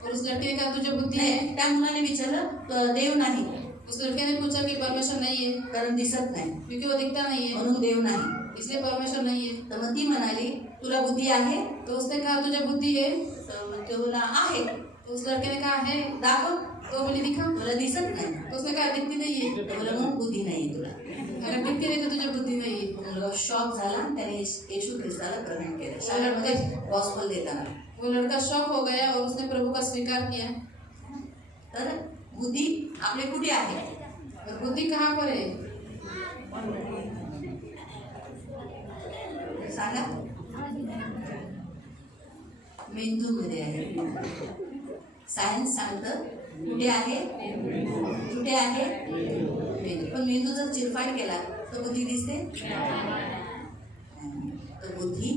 और उस लड़के ने कहा तुझे बुद्धि है? त्या मुलाने विचारलं देव नाही. उस लड़के ने पूछा कि परमेश्वर नहीं है, कारण दिसत नाही, क्योंकि वो दिखता नहीं है, म्हणून देव नाही, इसलिए परमेश्वर नहीं है. तर मग ती म्हणाली तुला बुद्धी आहे? तो उसने कहा तुझे बुद्धि है? तर तो बोला आहे. तो उस लड़के ने कहा है. दाखव. तो बोली दिखा. तुला दिसत नाही. तो उसने कहा दिखती नहीं है. तो बोला मग बुद्धी नाही तुला. अगर दिखती नहीं तो तुझे बुद्धि नहीं है. मुलगा शॉक झाला. त्याने येशू ख्रिस्ताला ग्रहण केलं शाळेमध्ये गॉस्पल देताना. वो लड़का शॉक हो गया और उसने प्रभु का स्वीकार किया. तर बुद्धी आपले कुठे आहे? और बुद्धि कहाँ पर है? सांगा. मेंदूमध्ये आहे. सायन्स सांगतं कुठे आहे? कुठे आहे? मेंदू. पण मेंदू जर चिरफाड केला तर बुद्धी दिसते? तर बुद्धी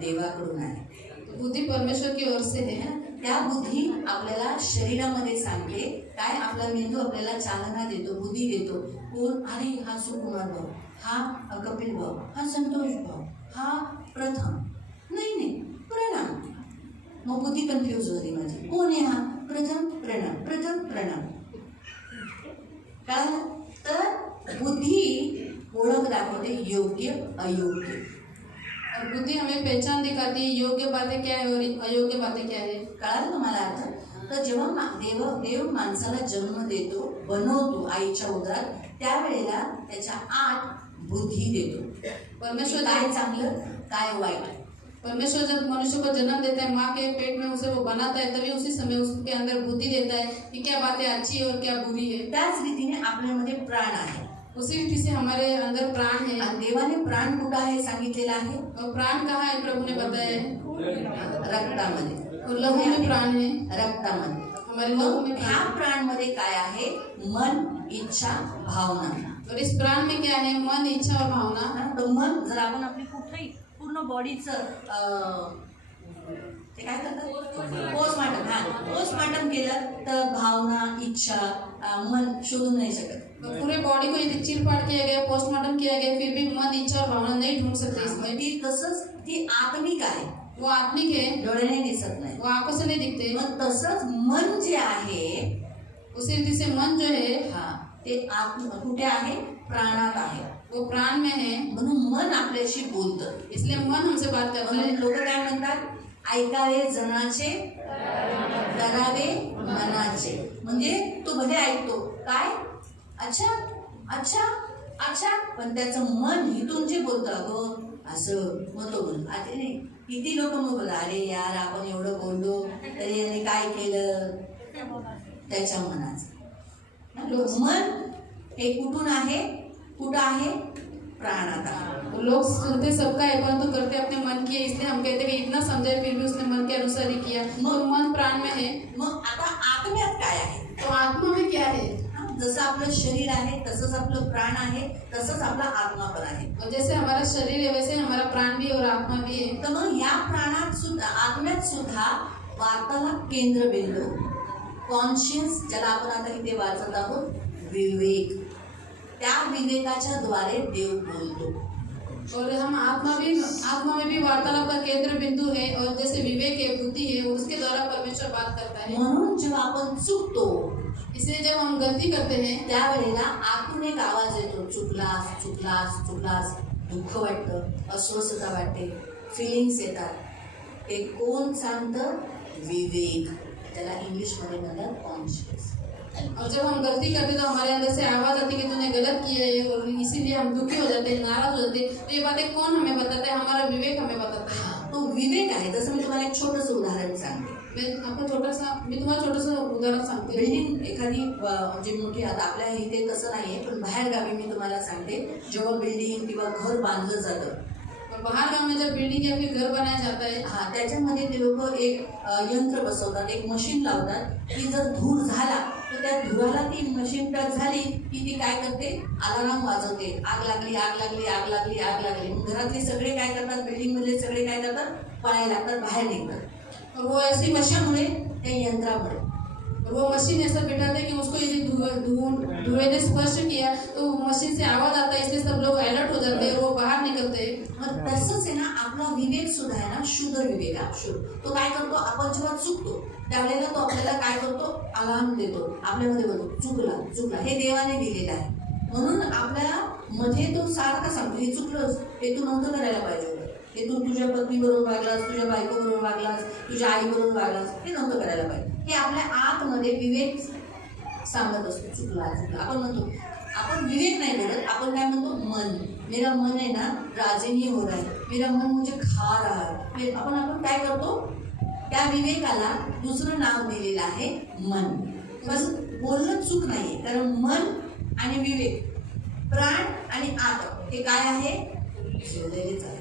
देवाकडून आहे. बुद्धि परमेश्वर की ओर से है. त्या बुद्धी आपल्याला शरीरामध्ये सांगते काय? आपला मेंदू आपल्याला चालना देतो, बुद्धी देतो. कोण? अरे हा सुकुमार भाऊ, हा कपिल भाऊ, हा संतोष भाऊ, हा प्रथम. नाही, प्रणाम. मग बुद्धी कन्फ्यूज होती माझी. कोण आहे हा? प्रथम प्रणाम, प्रथम प्रणाम. कळालं? तर बुद्धी ओळख दाखवते, योग्य अयोग्य. और बुद्धि हमें पहचान दिखाती है, योग्य बातें क्या है और अयोग्य बातें क्या है. कळालं तुम्हाला अर्थ? तर जेव्हा देव माणसाला जन्म देतो, बनवतो आईच्या उदरात, त्यावेळेला त्याच्या आत बुद्धी देतो. परमेश्वर काय चांगलं, काय वाईट. परमेश्वर जब मनुष्य को जन्म देता है, माँ के पेट में उसे वो बनाता है, तभी उसी समय उसके अंदर बुद्धि देता है कि क्या बातें अच्छी है और क्या बुरी है. त्याच रीतीने आपल्यामध्ये प्राण आहे. उसी रीति से हमारे अंदर प्राण है. आणि देवाने प्राण कुठं आहे सांगितलेलं आहे? और प्राण कहाँ है प्रभु ने बताया है? रक्तामध्ये. और लहू में प्राण है. रक्तामध्ये. हमारे लहू में ह्या प्राण. प्राण मध्ये काय आहे? मन, इच्छा, भावना. और इस प्राण में क्या है? मन, इच्छा और भावना. हा, तर मन जर आपण आपली कुठेही पूर्ण बॉडीचं ते काय करतात? पोस्टमार्टम केलं तर भावना, इच्छा, मन शोधून नाही शकत. तो पूरे बॉडी को यदि चीरफाड़ किया गया, पोस्टमार्टम किया गया, फिर भी मन, इच्छा और भावना नहीं ढूंढ सकते इसमें. ती तसंच ती आत्मिक आहे, वो आत्मिक है, डोळ्याने दिसत नाही. वो आंखों से नहीं दिखते. मग तसंच मन जे आहे, उसी रीति से मन जो है हा, ते कुठे आहे? प्राणात आहे. वो प्राण में है. म्हणून मन आपल्याशी बोलतं. इसलिए मन हमसे बात करता है. म्हणून लोक काय म्हणतात? ऐकावे जनाचे, करावे मनाचे. म्हणजे तो भले ऐकतो, काय अच्छा अच्छा अच्छा, पण त्याचं मन हिथून जे बोलतं, अगं असं मग तो बोल. आता नाही, किती लोक मग बोला, अरे यार आपण एवढं बोललो तरी याने काय केलं? त्याच्या मनाचं. मन हे कुठून आहे? कुठं आहे? प्राणात आहे. लोग सुनते सबका है परंतु करते अपने मन की है. इसलिए हम कहते हैं कि इतना समझे फिर भी उसने मन के अनुसार ही किया. तो मन प्राण में है. मग आता आत्म्यात काय आहे? तो आत्मा में क्या है? जसं आपलं शरीर आहे, तसंच आपलं प्राण आहे, तसंच आपला आत्मा पण आहे. और जैसे हमारा शरीर है वैसे हमारा प्राण भी और आत्मा भी है. तर मग या प्राणात सुद्धा, आत्म्यात सुद्धा वार्तालाप केंद्रबिंदू, कॉन्शियस, ज्याला आपण आता इथे वाचत आहोत, विवेक. त्या विवेकाच्या द्वारे देव बोलतो. और हम आत्मा में भी वार्तालाप का केंद्र बिंदु है. और जैसे विवेक है, बुद्धि है, उसके द्वारा परमेश्वर बात करता है. म्हणून जेव्हा आपण चुकतो, इसलिए जब हम गलती करते हैं, त्यावेळेला आतून एक आवाज येतो, चुकलास चुकलास चुकलास. दुःख वाटतं, अस्वस्थता वाटते, फिलिंग्स येतात. ते कोण सांगतं? विवेक, त्याला इंग्लिशमध्ये म्हणतात कॉन्शियस. और जब हम गलती करते तो हमारे अंदर से आवाज आती है कि तूने गलत किया है, और इसीलिए हम दुखी हो जाते हैं, नाराज हो जाते हैं. तो ये बातें कौन हमें बताता है? हमारा विवेक हमें बताता है. तो विवेक आहे. तसं मी तुम्हाला एक छोटंसं उदाहरण सांगते. मी तुम्हाला छोटंसं उदाहरण सांगते. बिल्डिंग एखादी म्हणजे मोठी, आता आपल्या इथे तसं नाहीये, पण बाहेर गावी मी तुम्हाला सांगते, जेव्हा बिल्डिंग किंवा घर बांधलं जातं, बाहर गांव में जब बिल्डिंग या फिर घर बनाया जाता है, हा, त्याच्यामध्ये ते लोक एक यंत्र बसवतात, एक मशीन लावतात की जर धूर झाला तर त्या धुराला ती मशीन टच झाली की ती काय करते? अलार्म वाजवते, आग लागली आग लागली आग लागली आग लागली. मग घरातले सगळे काय करतात? बिल्डिंग मधले सगळे काय करतात? पळायला लागतात, बाहेर निघतात. और वो ऐसी मशीन, कशामुळे? त्या यंत्रामुळे. वो मशीन ऐसा बैठाते हैं कि उसको यदि धुएं ने स्पर्श किया तो मशीन से आवाज आता है, इसलिए सब लोग अलर्ट हो जाते हैं और वो बाहर निकलते हैं. मग तसंच आहे ना, आपला विवेक सुद्धा आहे ना, शुद्ध विवेक आहे. शुद्ध तो काय करतो? आपण जेव्हा चुकतो त्यावेळेला तो आपल्याला काय करतो? अलार्म देतो, आपल्यामध्ये बोलतो चुकला चुकला. हे देवाने दिलेलं आहे. म्हणून आपल्याला मध्ये तो सारखा सांगतो, हे चुकलंच, हे तू नव्हतं करायला पाहिजे होतं, हे तू तुझ्या पत्नीबरोबर वागलास, तुझ्या बायकोबरोबर वागलास, तुझ्या आईबरोबर वागलास, हे नव्हतं करायला पाहिजे. हे आपल्या आतमध्ये विवेक सांगत असतो, चुकला चुकला. आपण म्हणतो, आपण विवेक नाही बोलत, आपण काय म्हणतो? मन. मेरा मन आहे ना राजेनी हो रहा है, मेरा मन मुझे खा रहा है. आपण काय करतो? त्या विवेकाला दुसरं नाव दिलेलं आहे मन. बस बोलणं चूक नाहीये, कारण मन आणि विवेक, प्राण आणि आत्मा हे काय आहे? जोडलेलेच आहे.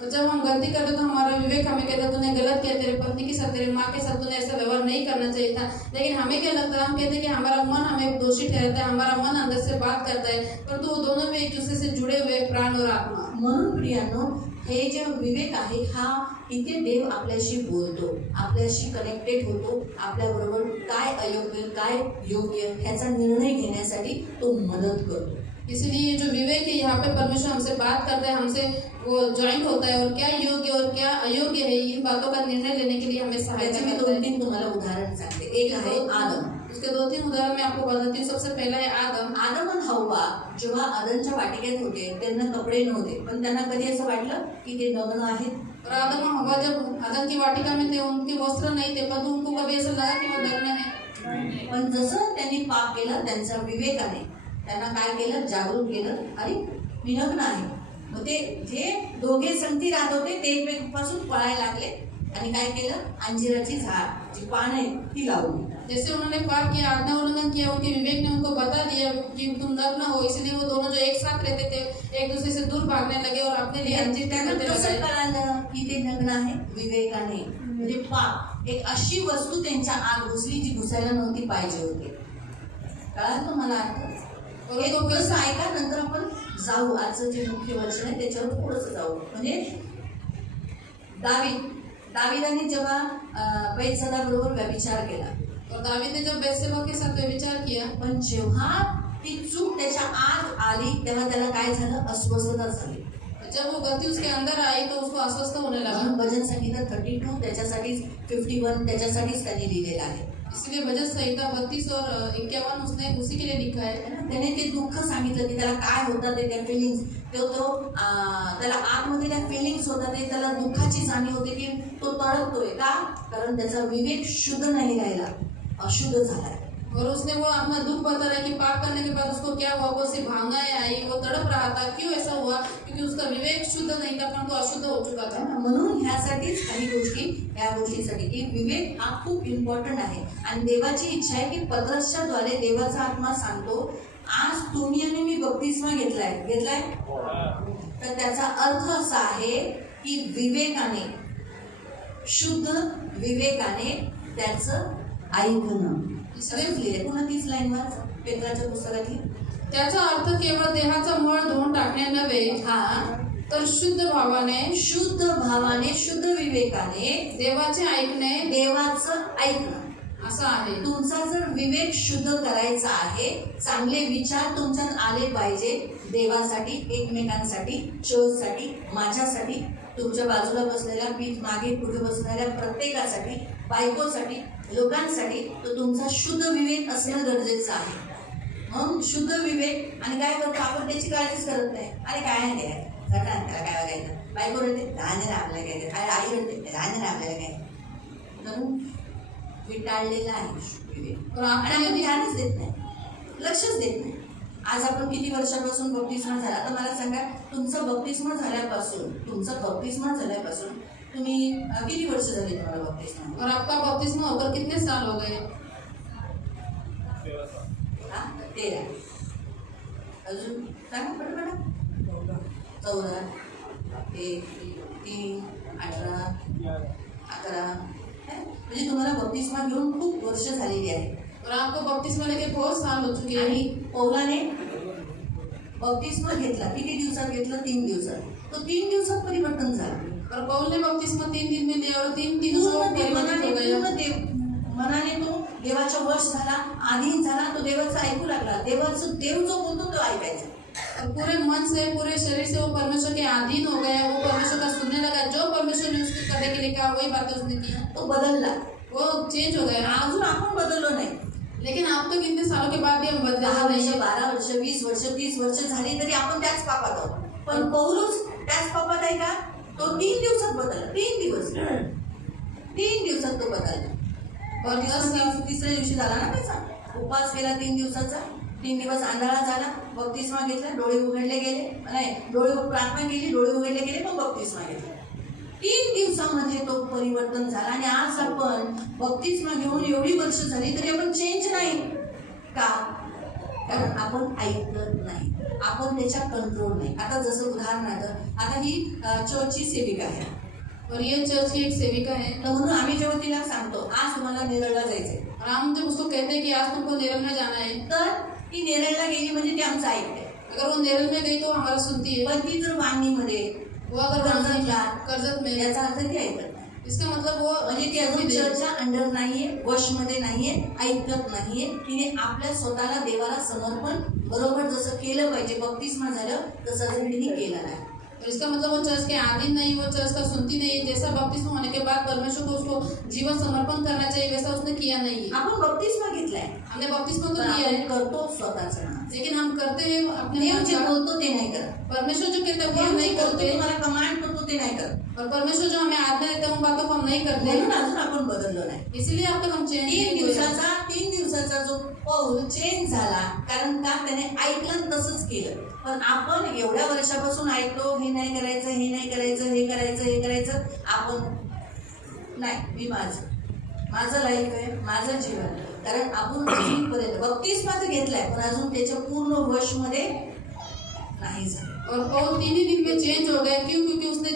तो जब हम गलती करते तो हमारा विवेक हमें कहता है तूने गलत किया, तेरे पत्नी के साथ, तेरे माँ के साथ तूने ऐसा व्यवहार नहीं करना चाहिए था. लेकिन हमें क्या लगता है? हम कहते हैं कि हमारा मन हमें दोषी ठहराता है, हमारा मन अंदर से बात करता है, परंतु वो दोनों में एक दूसरे से जुड़े हुए प्राण और आत्मा. म्हणून प्रियांनो, हे जे विवेक आहे, हा इथे देव आपल्याशी बोलतो, आपल्याशी कनेक्टेड होतो, आपल्याबरोबर काय अयोग्य काय योग्य ह्याचा निर्णय घेण्यासाठी तो मदत करतो. इसलिए जो विवेक है यहाँ पे परमेश्वर हमसे बात करता है, हमसे वो ज्वाइंट होता है और क्या योग्य और क्या अयोग्य है इन बातों का निर्णय लेने के लिए हमें सहायता त्याचे मी करता है। 2-3 तुम्हाला उदाहरण सांगते. एक आहे आदम. उसके 2-3 उदाहरण मैं आपको बताती हूँ. सबसे पहला है आदम. आदम आणि हव्वा जेव्हा आदमच्या वाटिकेत होते त्यांना कपडे नव्हते, पण त्यांना कधी असं वाटलं की ते नग्न आहेत. और आदम और हव्वा जब आदम की वाटिका में थे, उनके वस्त्र नहीं थे, परंतु उनको कभी ऐसा लगा कि वो नग्न है. पण जसं त्यांनी पाप केलं त्यांच्या विवेकाने त्यांना काय केलं, जागरूक केलं, अरे मी नग्न आहे. मग ते जे दोघे संगती राहत होते ते एकमेकांपासून पळायला लागले आणि काय केलं, अंजिराची झाड जी पान आहे ती लावली. जैसे उन्होंने पाप किया, आज्ञा उल्लंघन किया, उनके विवेक ने उनको बता दिया कि तुम नग्न हो, इसलिए वो दोनों जो एक साथ रहते थे एक दूसरे से दूर भागने लगे और अपने लिए अंजीर त्यांना करते कसं लगे. कळालं की ते नग्न आहे, विवेकाने. म्हणजे पाप एक अशी वस्तू त्यांच्या आत घुसली जी घुसायला नव्हती पाहिजे होती. कळालं तुम्हाला अर्थ? हे थोडंसं ऐका, नंतर आपण जाऊ. आजचं जे मुख्य वचन आहे त्याच्यावर थोडंसं जाऊ. म्हणजे दाविदाने जेव्हा बैतसदा बरोबर व्यभिचार केला, और दावीद ने जब बेतशेबा के साथ व्यभिचार किया, पण जेव्हा ती चूक त्याच्या आत आली तेव्हा त्याला काय झालं, अस्वस्थता झाली. जब वो गलती उसके अंदर आई तो उसको अस्वस्थ होने लगा. म्हणून भजन संगीता 32 त्याच्यासाठीच 51 त्याच्यासाठीच त्यांनी लिहिलेलं आहे. इसलिए भजन संहिता 32 और 51 उसने उसी के लिए लिखा है. त्याने ते दुःख सांगितलं की त्याला काय होतं ते, त्या फिलिंग्स त्याला आतमध्ये त्या फिलिंग्स होतात, ते त्याला दुःखाची जाणीव होते की तो तडपतोय का, कारण त्याचा विवेक शुद्ध नाही राहिला, अशुद्ध झालाय. और उसने वो अपना दुख बताया कि पाप करने के बाद उसको क्या हुआ, वो सिर्फ भावनाएं आई, वो तड़प रहा था. क्यों ऐसा हुआ? क्योंकि उसका विवेक शुद्ध नहीं था, परंतु अशुद्ध हो चुका था. म्हणून ह्यासाठीच काही गोष्टी, या गोष्टीसाठी की विवेक हा खूप इम्पॉर्टंट आहे. आणि देवाची इच्छा आहे की पत्रसच्या द्वारे देवाचा आत्मा सांगतो, आज तुम्ही आणि मी बप्तिस्मा घेतलाय. तर त्याचा अर्थ असा आहे की विवेकाने, शुद्ध विवेकाने त्याचं ऐकणं. पुन्हा 30 लाईन वाच पेत्राच्या पुस्तकातली. त्याचा अर्थ केवळ देहाचा मळ धुवून टाकणे नव्हे, तर शुद्ध भावाने, शुद्ध विवेकाने देवाचे ऐकणे, देवाचं ऐकणं असं आहे. तुमचा जर विवेक शुद्ध करायचा आहे, चांगले विचार तुमच्यात आले पाहिजे देवासाठी, एकमेकांसाठी, चर्चसाठी, माझ्यासाठी, तुमच्या बाजूला बसलेल्या, मागे पुढे बसणाऱ्या प्रत्येकासाठी, बायकोसाठी, लोकांसाठी, तर तुमचा शुद्ध विवेक असणं गरजेचं आहे. मग शुद्ध विवेक. आणि काय करतो आपण, त्याची काळजीच करत नाही. अरे काय नाही घटना, त्याला काय बघायचं, बायको रडते राहणे आपल्याला काय, अरे आई रडते राहणे आपल्याला काय, म्हणून विटाळलेला आहे विवेक. आणि आपण ध्यानच देत नाही, लक्षच देत नाही. आज आपण किती वर्षापासून बप्तिस्मा झाला, तर मला सांगा, तुमचं बप्तिस्मा झाल्यापासून तुम्ही किती वर्ष झाली तुम्हाला बप्तिस्मा? और आपका बपतिस्मा होकर कितने साल हो गए? 13. अजून सांगा पटपट. 14, 1, 3, 18, 11. म्हणजे तुम्हाला बप्तिस्मा घेऊन खूप वर्ष झालेली आहे. और आपको बपतिस्मा लेके बहुत साल हो चुके हैं. आणि पौलाने बप्तिस्मा घेतला, किती दिवसात घेतला? 3 दिवसात. तो 3 दिवसात परिवर्तन झालं. और पौल ने बपतिस्मा 3 दिन में लिया और 3 दिनों में परिवर्तन हो गया. मनाने तो देवाच्या वश झाला, अधीन झाला, तो देवाचं ऐकू लागला. देव जो बोलतो तो ऐकायचा. और पूरे मन से, पूरे शरीर से वो परमेश्वर के अधीन हो गया. वो परमेश्वर का सुनने लगा. जो परमेश्वर ने उसके करने के लिए कहा वही बातें उसने की. तो बदलला, वो चेंज हो गया. अजून आपण बदललो नाही. लेकिन आप तो कितने सालों के बाद भी हम बदले 10 वर्ष, नहीं. 12 वर्ष, 20 वर्ष, 30 वर्ष झाली तरी आपण त्याच पापात आहोत. पण पौलुस त्याच पापात आहे का? तो 3 दिवसात बदलला. 3 दिवसात तो बदलला. तिसऱ्या दिवशी झाला ना त्याचा उपवास केला 3 दिवसाचा. 3 दिवस आंधळा झाला, बप्तिस्मा घेतला, डोळे उघडले गेले, नाही प्रार्थना केली, डोळे उघडले गेले, मग बप्तिस्मा घेतला. 3 दिवसामध्ये तो परिवर्तन झाला. आणि आज आपण बप्तिस्मा घेऊन एवढी वर्ष झाली तरी आपण चेंज नाही का? कारण आपण ऐकत नाही, आपण त्याच्या कंट्रोल नाही. आता जसं उदाहरणार्थ, आता ही चर्चची सेविका आहे और ये चर्च की एक सेविका है. तर म्हणून आम्ही जेव्हा तिला सांगतो आज तुम्हाला नेरळला जायचंय, और हम जब उसको कहते हैं कि आज तुमको नेरल में जाना है, तर ती नेरळला गेली म्हणजे ती आमचं ऐकते. अगर वो नेरल में गई तो हमारा सुनती है. पण ती जर वांगणीमध्ये, वो अगर कर्जत में, याचा अर्थ ती ऐकत नाही. इसका मतलब वो म्हणजे ती अजून चर्चच्या अंडर नाहीये, वशमध्ये नाहीये, ऐकत नाहीये. तिने आपल्या स्वतःला देवाला समर्पण बरोबर जसं केलं पाहिजे बप्तिस्मा झालं तसं अजून तिने केलं नाही. तो इसका मतलब वो चर्च के आधीन नहीं, वो चर्च का सुनती नहीं है। जैसा बपतिस्मा होने के बाद परमेश्वर को उसको जीवन समर्पण करना चाहिए वैसा उसने किया नहीं है। आपण बप्तिस्मा घेतलाय, हमने बपतिस्मा तो पण लिया आपण है, करतो स्वतःचं नाम. लेकिन हम करते हैं अपने देव मन जे का। बोलतो ते नाही करत. परमेश्वर जो कहते हैं वो हम देव जे नहीं बोलतो करते, तुम्हाला कमांड करतो ते नाही करत. और परमेश्वर जो हमें आज्ञा देता है उन बातों को हम नहीं करते, म्हणून अजून आपण बदललो नाही. इसीलिए अब तक हम चेंज नहीं हुए। 3 दिवसाचा जो पौल चेंज झाला, कारण का त्याने ऐकलं तसंच केलं. पण आपण एवढ्या वर्षापासून ऐकतो हे नाही करायचं, हे नाही करायचं, हे करायचं, हे करायचं. आपण नाही, मी माझं लाईफ आहे, माझं जीवन. कारण आपण अजूनपर्यंत बप्तिस्मा तर घेतलाय पण अजून त्याच्या पूर्ण वशमध्ये नाही झालं. और पौल 3 ही दिन में चेंज हो गया। क्यों? क्योंकि उसने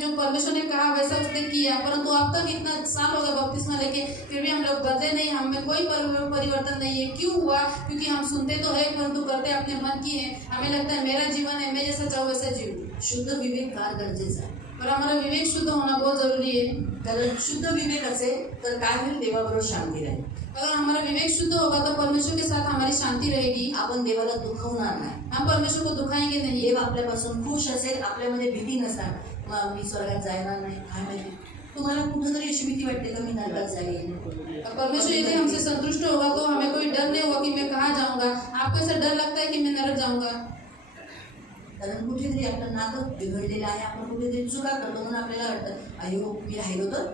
जो परमेश्वर ने कहा वैसा उसने किया। परंतु अब तक इतना साल हो गया बपतिस्मा लेके, फिर भी हम लोग बदले नहीं, हम में कोई परिवर्तन नहीं है। क्यों हुआ? क्योंकि हम सुनते तो है परंतु करते अपने मन की है। हमें लगता है मेरा जीवन है, मैं जैसा चाहूँ वैसा जीऊँ। शुद्ध विवेक फार गरजेचा आहे. और हमारा विवेक शुद्ध होना बहुत जरूरी है। कारण शुद्ध विवेक असेल तर काय होईल, देवाबरोबर शांती राहील. अगर हमारा विवेक शुद्ध होगा तो परमेश्वर के साथ हमारी शांति रहेगी। आपण देवाला दुखवणार नाही. हम परमेश्वर को दुखाएंगे नहीं। देव आपल्यापासून खुश असेल, आपल्यामध्ये भीती नसणार. मग मी स्वर्गात जाणार नाही, काय माहिती. तुम्हाला कुठेतरी अशी भीती वाटते का मी नरकात जाईल. और परमेश्वर यदि हमसे संतुष्ट होगा तो हमें कोई डर नहीं होगा कि मैं कहाँ जाऊंगा। आपको ऐसा डर लगता है कि मैं नरक जाऊंगा? कारण कुठेतरी आपलं नातं बिघडलेलं आहे, आपण कुठेतरी चुका करतो म्हणून आपल्याला वाटतं अयो मी राहिलो तर.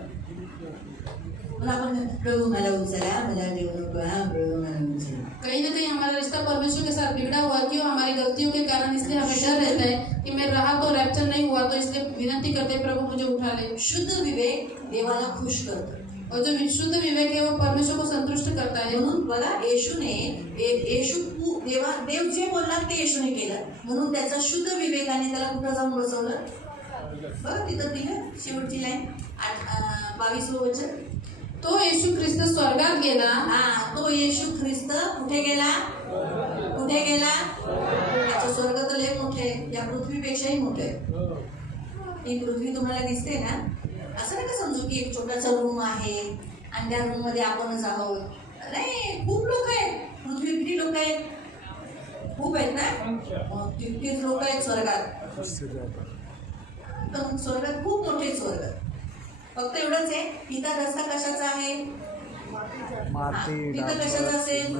पण आपण प्रभू मला उचला, मला देऊ नको, हा प्रभू मला उचला. कहीं ना कहीं हमारा रिश्ता परमेश्वर के साथ बिगड़ा हुआ। क्यों? हमारी गलतियों के कारण। इसलिए हमें डर रहता है कि मैं रहा तो रैप्चर नहीं हुआ, तो इसलिए विनती करते प्रभु मुझे उठा ले। शुद्ध विवेक देवाला खुश करतो. और जो शुद्ध विवेक है वो परमेश्वर को संतुष्ट करता है। म्हणून बघा देव जे बोलला ते येशूने केलं, म्हणून त्याचा शुद्ध विवेकाने त्याला कुठं जाऊन बसवलं. बघा तिथं दिलं शेवटची लाईन 22वं वचन. तो येशू ख्रिस्त स्वर्गात गेला। तो येशू ख्रिस्त कुठे गेला? कुठे गेला? त्याचं स्वर्ग तर लय मोठे, या पृथ्वीपेक्षाही मोठे. ही पृथ्वी तुम्हाला दिसते ना, असं नका समजू की एक छोटासा रूम आहे आणि त्या रूम मध्ये आपणच आहोत. नाही, खूप लोक आहेत. पृथ्वी किती लोक आहेत? खूप आहेत ना. तितकेच लोक आहेत स्वर्गात. तर स्वर्गात खूप मोठे स्वर्ग. फक्त एवढंच आहे, इथं रस्ता कशाचा आहे? तिथं कशाचा असेल?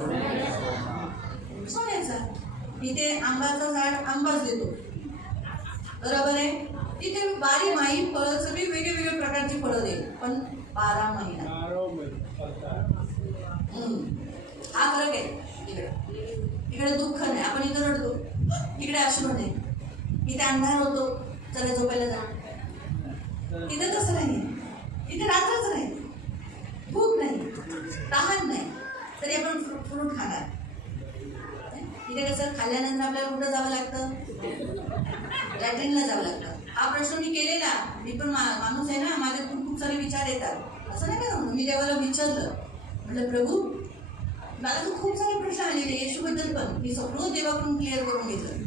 सोन्याचा. इथे आंब्याचं झाड आंबाच देतो, बरोबर आहे. तिथे 12 माही फळं, सगळी वेगवेगळ्या प्रकारची फळं देईल, पण 12 महिना. हा फरक आहे. इकडे दुःख नाही, आपण इथं रडतो, इकडे अश्रू नाही. इथे अंधार होतो, चला झोपायला जा. तिथे तसं नाही. इथे रात्रच नाही, भूक नाही, तहान नाही, तरी आपण फ्रूट खाणार. इथे कसं खाल्ल्यानंतर आपल्याला कुठं जावं लागतं? लॅट्रिनला जावं लागतं. हा प्रश्न मी केलेला. मी पण माणूस आहे ना, माझे खूप सारे विचार येतात. असं नाही का, मी देवाला विचारलं, म्हटलं प्रभू मला तर खूप सारे प्रश्न आलेले येशूबद्दल, पण मी सगळं देवाकडून क्लिअर करून घेतलं.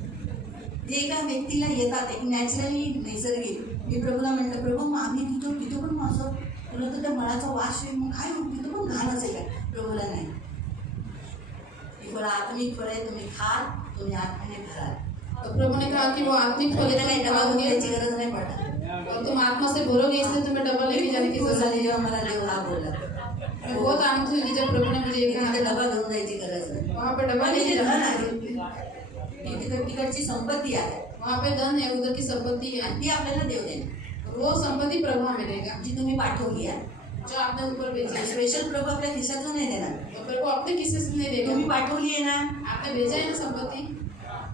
जे एका व्यक्तीला येतात एक नॅचरली नैसर्गिक. मी प्रभूला म्हटलं प्रभू मग आम्ही तिथं पण असं तुला तर त्या मळाचा वास आहे, मग काय होतं तिथं पण घाणच आहे का? प्रभूला नाही. ही फळं आत्मिक फळ आहे, तुम्ही खा, तुम्ही आत्म्याने भराल. तो प्रभु ने कहा कि वो आत्मिक फल त्याला काही डबा घेऊन यायची गरज नाही पडत. और तुम आत्मा से भरोगे, इसलिए तुम्हें डबल लेके जाने की खूप जरूरत झाली जेव्हा मला देव हा बोलला. नहीं। बहुत आनंद हुई जब प्रभु ने मुझे ये कहा। तिथे डबा घेऊन जायची गरज नाही. वहाँ पे डबा पण नहीं तिथे है, धन आहे, तिकडची संपत्ती आहे, वहाँ पे धन है, उधर की संपत्ति है। आणि ती आपल्याला देव देणार, वो संपत्ति प्रभु हमें देगा जी तुम्ही पाठवली आहे. जो आपने ऊपर भेजी है। स्पेशल प्रभू आपल्या खिशातून नाही देणार. तो प्रभु अपने किसी से नहीं देगा। तुम्ही पाठवली आहे ना, आपने भेजा है ना संपत्ति,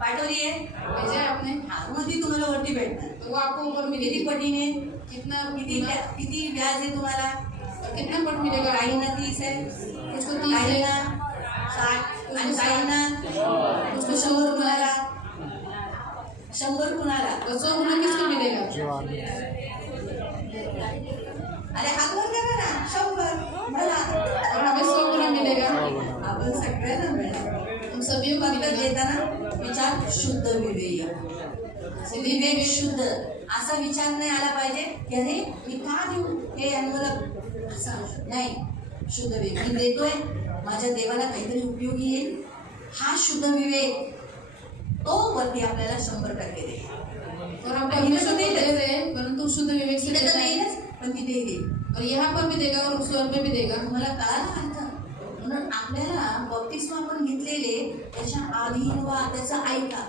पाठवली आहे, भेजा है आपने, मग ती तुम्हाला वरती भेटणार. तो वो आपको ऊपर मिलेगी। किती पटीने, कितना किती व्याज आहे तुम्हाला? कितना पट मिलेगा? काहींना 30 आहे, उसको 30 है, काहींना 60, आणि काहींना उसको 100 कुणाला, 100 कुणाला. तो 100 गुना किसको मिलेगा? अरे हात वर करा ना, 100 मला. और हमें 100 गुना मिलेगा। आपण सगळ्यांना मिळणार. हम सभी को फक्त मिलेगा। देताना विचार शुद्ध विवेक, विवेक शुद्ध. असा विचार नाही आला पाहिजे की अरे मी का देऊ हे एनवलप, असा नाही. शुद्ध विवेक मी देतोय, माझ्या देवाला काहीतरी उपयोगी येईल, हा शुद्ध विवेक तो वरती आपल्याला 100% देईल. और हम परमेश्वर को दे रहे हैं, परंतु शुद्ध विवेक से इथे तर देता है, देईलच, पण तिथे देईल. और यहाँ पर भी देगा और उस स्वर्ग में भी देगा. मला कळाला अर्थ. म्हणून आपल्याला बप्तिस्मा आपण घेतलेले त्याच्या अधीन व्हा, त्याचं ऐका.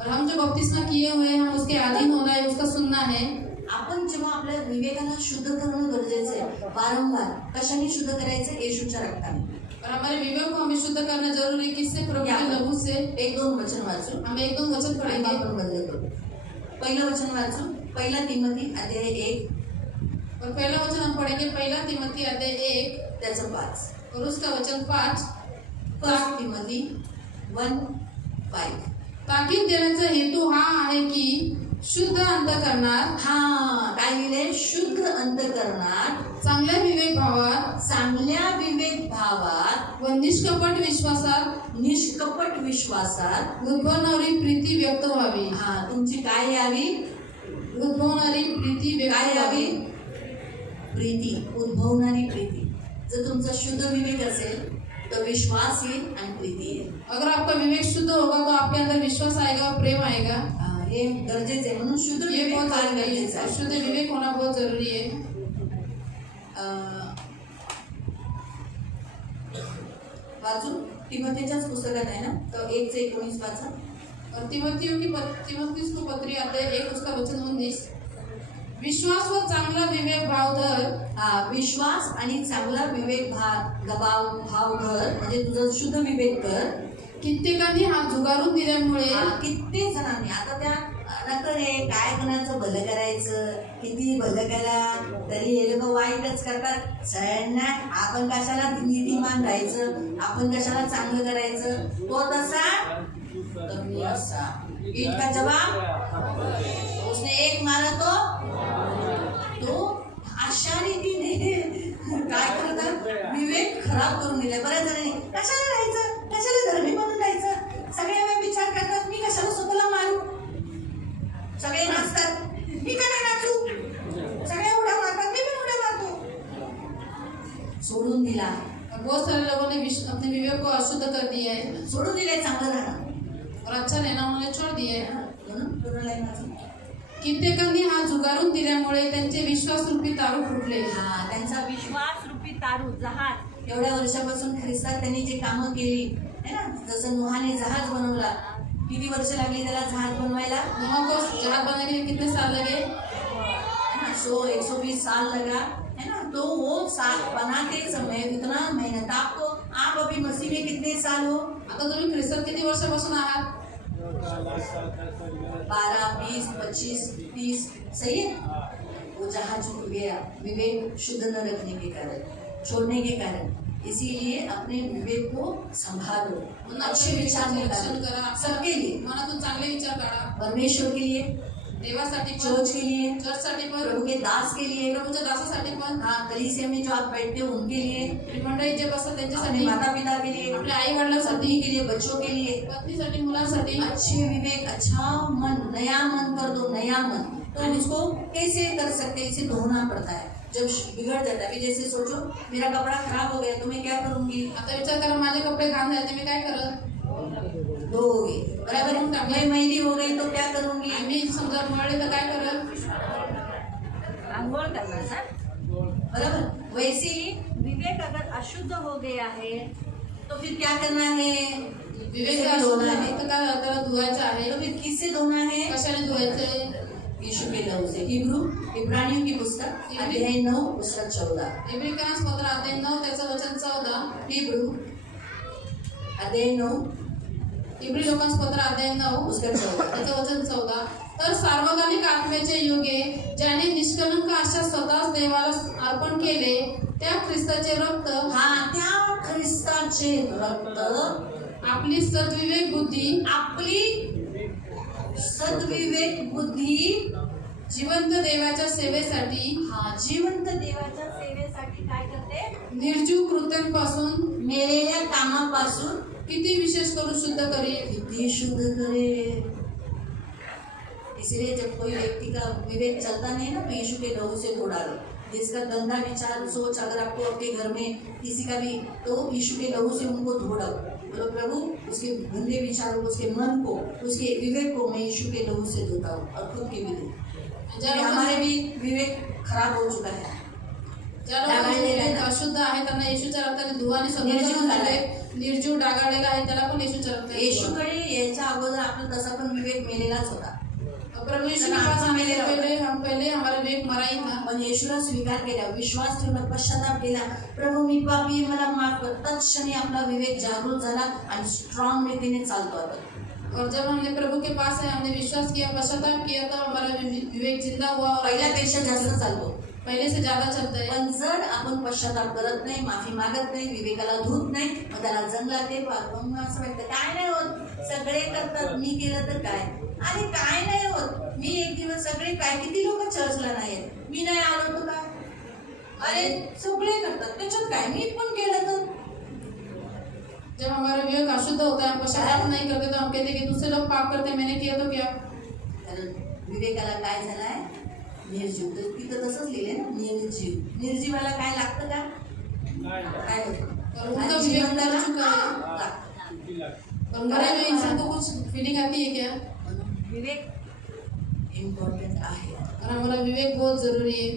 और हम जो बपतिस्मा किए हुए हैं हम उसके अधीन होना है, उसका सुनना है. आपण जेव्हा आपल्या विवेकाला शुद्ध करणं गरजेचं आहे, वारंवार कशाने शुद्ध करायचं? येशूच्या रक्ताने. और हमारे विवेक को हमें शुद्ध करना जरूरी है. किससे? प्रभु के लहू से. 1-2 वचन वाचू. हम 1-2 वचन आणि पढ़ेंगे. आपण बंद करू. पहिलं वचन वाचू. 1 तिमोथी अध्याय 1 और पहला वचन हम पढ़ेंगे 1 तिमोथी अध्याय 1 त्याचं 5. और उसका वचन 5. 1 तिमोथी 1:5. ताकीद देण्याचा हेतू हा आहे की शुद्ध अंतःकरणात, हा काय लिहिले? शुद्ध अंतःकरणात, चांगल्या विवेक भावात चांगल्या विवेक भावात व निष्कपट विश्वासात निष्कपट विश्वासात उद्भवणारी प्रीती व्यक्त व्हावी. हा तुमची काय यावी? उद्भवणारी प्रीती व्यक्त काय व्हावी. यावी? प्रीती, उद्भवणारी प्रीती. जर तुमचा शुद्ध विवेक असेल तो विश्वास येईल आणि प्रीती येईल. अगर आपका विवेक शुद्ध होगा तो आपके अंदर विश्वास आएगा और प्रेम आएगा. हे गरजेचं आहे. म्हणून शुद्ध ये विवेक बहुत फार जरूरी है. गरजेचं आहे. शुद्ध विवेक होना बहुत जरूरी है. वाचू. तिमोथीच्याच पुस्तकात आहे ना, तो 1:19 वाचा. और तिमोथी को पत्री अध्याय 1 उसका वचन 19. विश्वास व चांगला विवेक भाव धर. हा विश्वास आणि चांगला विवेक भाव धर, म्हणजे तुझं शुद्ध विवेक कर. कित्येकांनी हात झुगारून दिल्यामुळे किती जणांनी आता त्या नकरे काय कोणाचं भलं करायचं, किती भलं करा तरी हे लोक वाईटच करतात. सगळ्यांना आपण कशाला नीतिमान राहायचं, आपण कशाला चांगलं करायचं. तो तसा तर मी असा. इतका जवाब उसने एक मारा तो अशा रीतीने काय करतात? विवेक खराब करून दिलाय. बऱ्याच जणांनी कशाला राहायचं, कशाला धर्मी बनून राहायचं. सगळे वेळ विचार करतात मी कशाला स्वतःला मारू. सगळे नाचतात, मी का नाही नाचू. सगळे उड्या मारतात, मी पण उड्या मारतो. सोडून दिला. बहुत सारे लोगों ने अपने विवेक को अशुद्ध कर दिया है सोडून दिलाय चांगलं राहणं. और अच्छा रहना उन्होंने छोड़ दिया है. म्हणून कोणालाही नाचू. कित्येकांनी हात झुगारून दिल्यामुळे त्यांचे विश्वास रूपी तारू फुटले. हा त्यांचा विश्वास रूपी तारू जहाज. एवढ्या वर्षापासून ख्रिस्तात त्यांनी जे कामं केली है ना, जसं नोहाने जहाज बनवला. किती वर्ष लागली त्याला जहाज बनवायला? नोह को जहाज बनाने के लिए कितने साल लगे? 120 साल लगा है ना. तो वो साल बनाते समय इतना मेहनत. आपको आप अभी मसीह में कितने साल हो? आता तुम्ही ख्रिस्तात किती वर्षापासून आहात? 12, 20, 25, 30. सही है. वो जहाज छूट गया विवेक शुद्ध न रखने के कारण, छोड़ने के कारण. इसीलिए अपने विवेक को संभालो. अच्छे विचार निकालो करा. सबके लिए. मनातून चांगले विचार काढा. परमेश्वर के लिए, देवासाठी पण, चर्च के लिए, चर्चसाठी पण, प्रभु के दास के लिए, प्रभूच्या दासासाठी पण, हाँ कलीसिया में जो आप बैठते हो उनके लिए, मंडळी जे बसतात अपने त्यांच्यासाठी, माता पिता के लिए, आपल्या आई वडिलांसाठी, पत्नी के लिए, बच्चों के लिए. पत्नीसाठी, मुलांसाठी. अच्छे विवेक, अच्छा मन, नया मन कर दो. नया मन तो उसको कैसे कर सकते हैं? इसे धोना पड़ता है. जब बिगड़ जाता है, अभी जैसे सोचो मेरा कपड़ा खराब हो गया तो मैं क्या करूंगी? आता विचार करा माझे कपडे घाण झाले मी काय करत? धोओगे. बराबर. मैं मैली हो गई तो क्या करूंगी? मी समजा मळले तर काय करत? अंघोळ करना सर. बराबर. वैसे ही विवेक अगर अशुद्ध हो गया है तो फिर क्या करना है? विवेक का धुना आहे तर काय त्याला धुवायचं आहे. तो फिर किससे धोना है? कशाने धुवायचंय? यीशु के लहू से. इब्रानियों की पुस्तक अध्याय 9 पुस्तक 14. इब्रिकांस पत्र अध्याय 9 त्याचं वचन 14. हिब्रू अध्याय 9 इब्री लोकांस पत्र अध्याय 9 पुस्तक 14. त्याचं वचन 14. तर सार्वकालिक आत्म्याचे योगे ज्याने निष्कलंक अशा स्वतःच देवाला अर्पण केले त्या ख्रिस्ताचे रक्त, हा त्या ख्रिस्ताचे रक्त आपली सद्विवेक बुद्धी, आपली सद्विवेक बुद्धी जिवंत देवाच्या सेवेसाठी, हा जिवंत देवाच्या सेवेसाठी काय करते? निर्जीव कृत्यांपासून, मेलेल्या कामापासून किती विशेष करून शुद्ध करेल. किती शुद्ध करे. इसलिए जब कोई व्यक्ति का विवेक चलता नहीं ना तो यीशु के लहू से धो डालो। जिसका गंदा विचार सोच अगर आपको अपने घर में किसी का भी, तो यीशु के लहू से उनको धो डालो। बोलो प्रभु उसके गंदे विचारों को, उसके मन को, उसके विवेक को मैं यीशु के लहू से धोता हूँ और खुद के भी धो। हमारे भी विवेक खराब हो चुका है। अशुद्ध आहे त्यांना येशूच्या रक्ताने धुवाने निर्जीव डागाळलेला आहे त्याला पण येशूच्या रक्ताने येशूकडे यायच्या अगोदर आपला तसा पण विवेक मेलेलाच होता। प्रभु यीशु के पास आने से पहले हमारा विवेक मरा ही था। पण येशूला स्वीकार केला, विश्वास ठेवला, पश्चाताप केला, प्रभु मी पापी मला माफ कर, तत्क्षणी आपला विवेक जागृत झाला आणि स्ट्रॉंग रीतीने चालतो आता। और जब हमने प्रभु के पास है, हमने विश्वास किया, पश्चाताप किया, तो हमारा विवेक जिंदा हुआ और पहिल्यापेक्षा जास्त चालतो, पहले से ज्यादा चलता है। पण जर आपण पश्चाताप करत नाही, माफी मागत नाही, विवेकाला धूत नाही, मग त्याला जंगलात ते पाहतो, मग असं वाटतं काय नाही होत, सगळे करतात, मी केलं तर काय, आणि काय नाही होत, मी एक दिवस सगळे काय, किती लोक चर्चला नाही आहेत, मी नाही आलो तर काय, अरे सगळे करतात त्याच्यात काय, मी पण केलं तर। जब हमारा विवेक अशुद्ध होता है, हम पश्चाताप नहीं करते, तो हम कहते कि दूसरे लोग पाप करते, मैंने किया तो क्या। विवेकाला काय झालाय, निर्जीव, तर तिथं तसंच लिहिलंय ना, निर्जीव, निर्जीवाला काय लागतं का, काय और उनका विवेक मर चुका है, और मरे हुए इंसान को कुछ फीलिंग आती है क्या। विवेक इम्पॉर्टंट आहे और हमारा विवेक बहुत जरूरी है,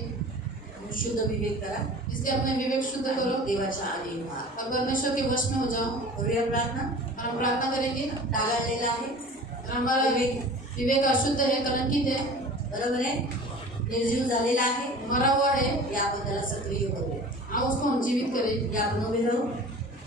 शुद्ध विवेक करा, इसलिए अपने विवेक शुद्ध करो, देवाच्या आधी व्हा, और परमेश्वर के वश में हो जाओ। करूया प्रार्थना। और हम प्रार्थना करेंगे, डागाळलेला आहे, और हमारा विवेक अशुद्ध है, कलंकित है, बरोबर आहे, निर्जीव झालेला आहे, मरा हुआ है, या आपण त्याला सक्रिय करू, आओ उसको हम जीवित करें। या आपण उभे राहू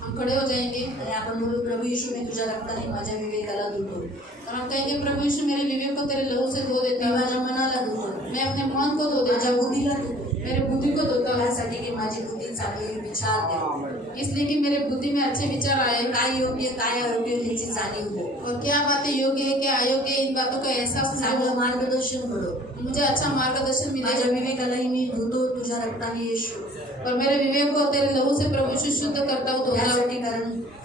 हम खड़े हो जाएंगे आणि आपण बोलू प्रभू यीशु मी तुझ्या रक्ताने माझ्या विवेकाला दूर करू, और हम कहेंगे प्रभु यीशु मेरे विवेक को तेरे लहू से धो देता मी हूँ, माझ्या मनाला दूर करू, मैं अपने मन को धो देता माझ्या हूँ, बुद्धीला दूर करू, मेरे बुद्धि को धोता हूँ, यासाठी की माझी बुद्धी चांगली विचार दे, इसलिए कि मेरे बुद्धि में अच्छे विचार आए, काय योग्य काय अयोग्य याची जाणीव हो, और क्या बातें योग्य है क्या अयोग्य है, इन बातों का एहसास चांगलं हो, मार्गदर्शन करो, मुझे अच्छा मार्गदर्शन मिले, माझ्या विवेकालाही मी धुतो तुझ्या रक्ताने येशू, और मेरे विवेक को तेरे लहू से प्रभु यीशु शुद्ध करता हूँ, धोता हूँ। यासाठी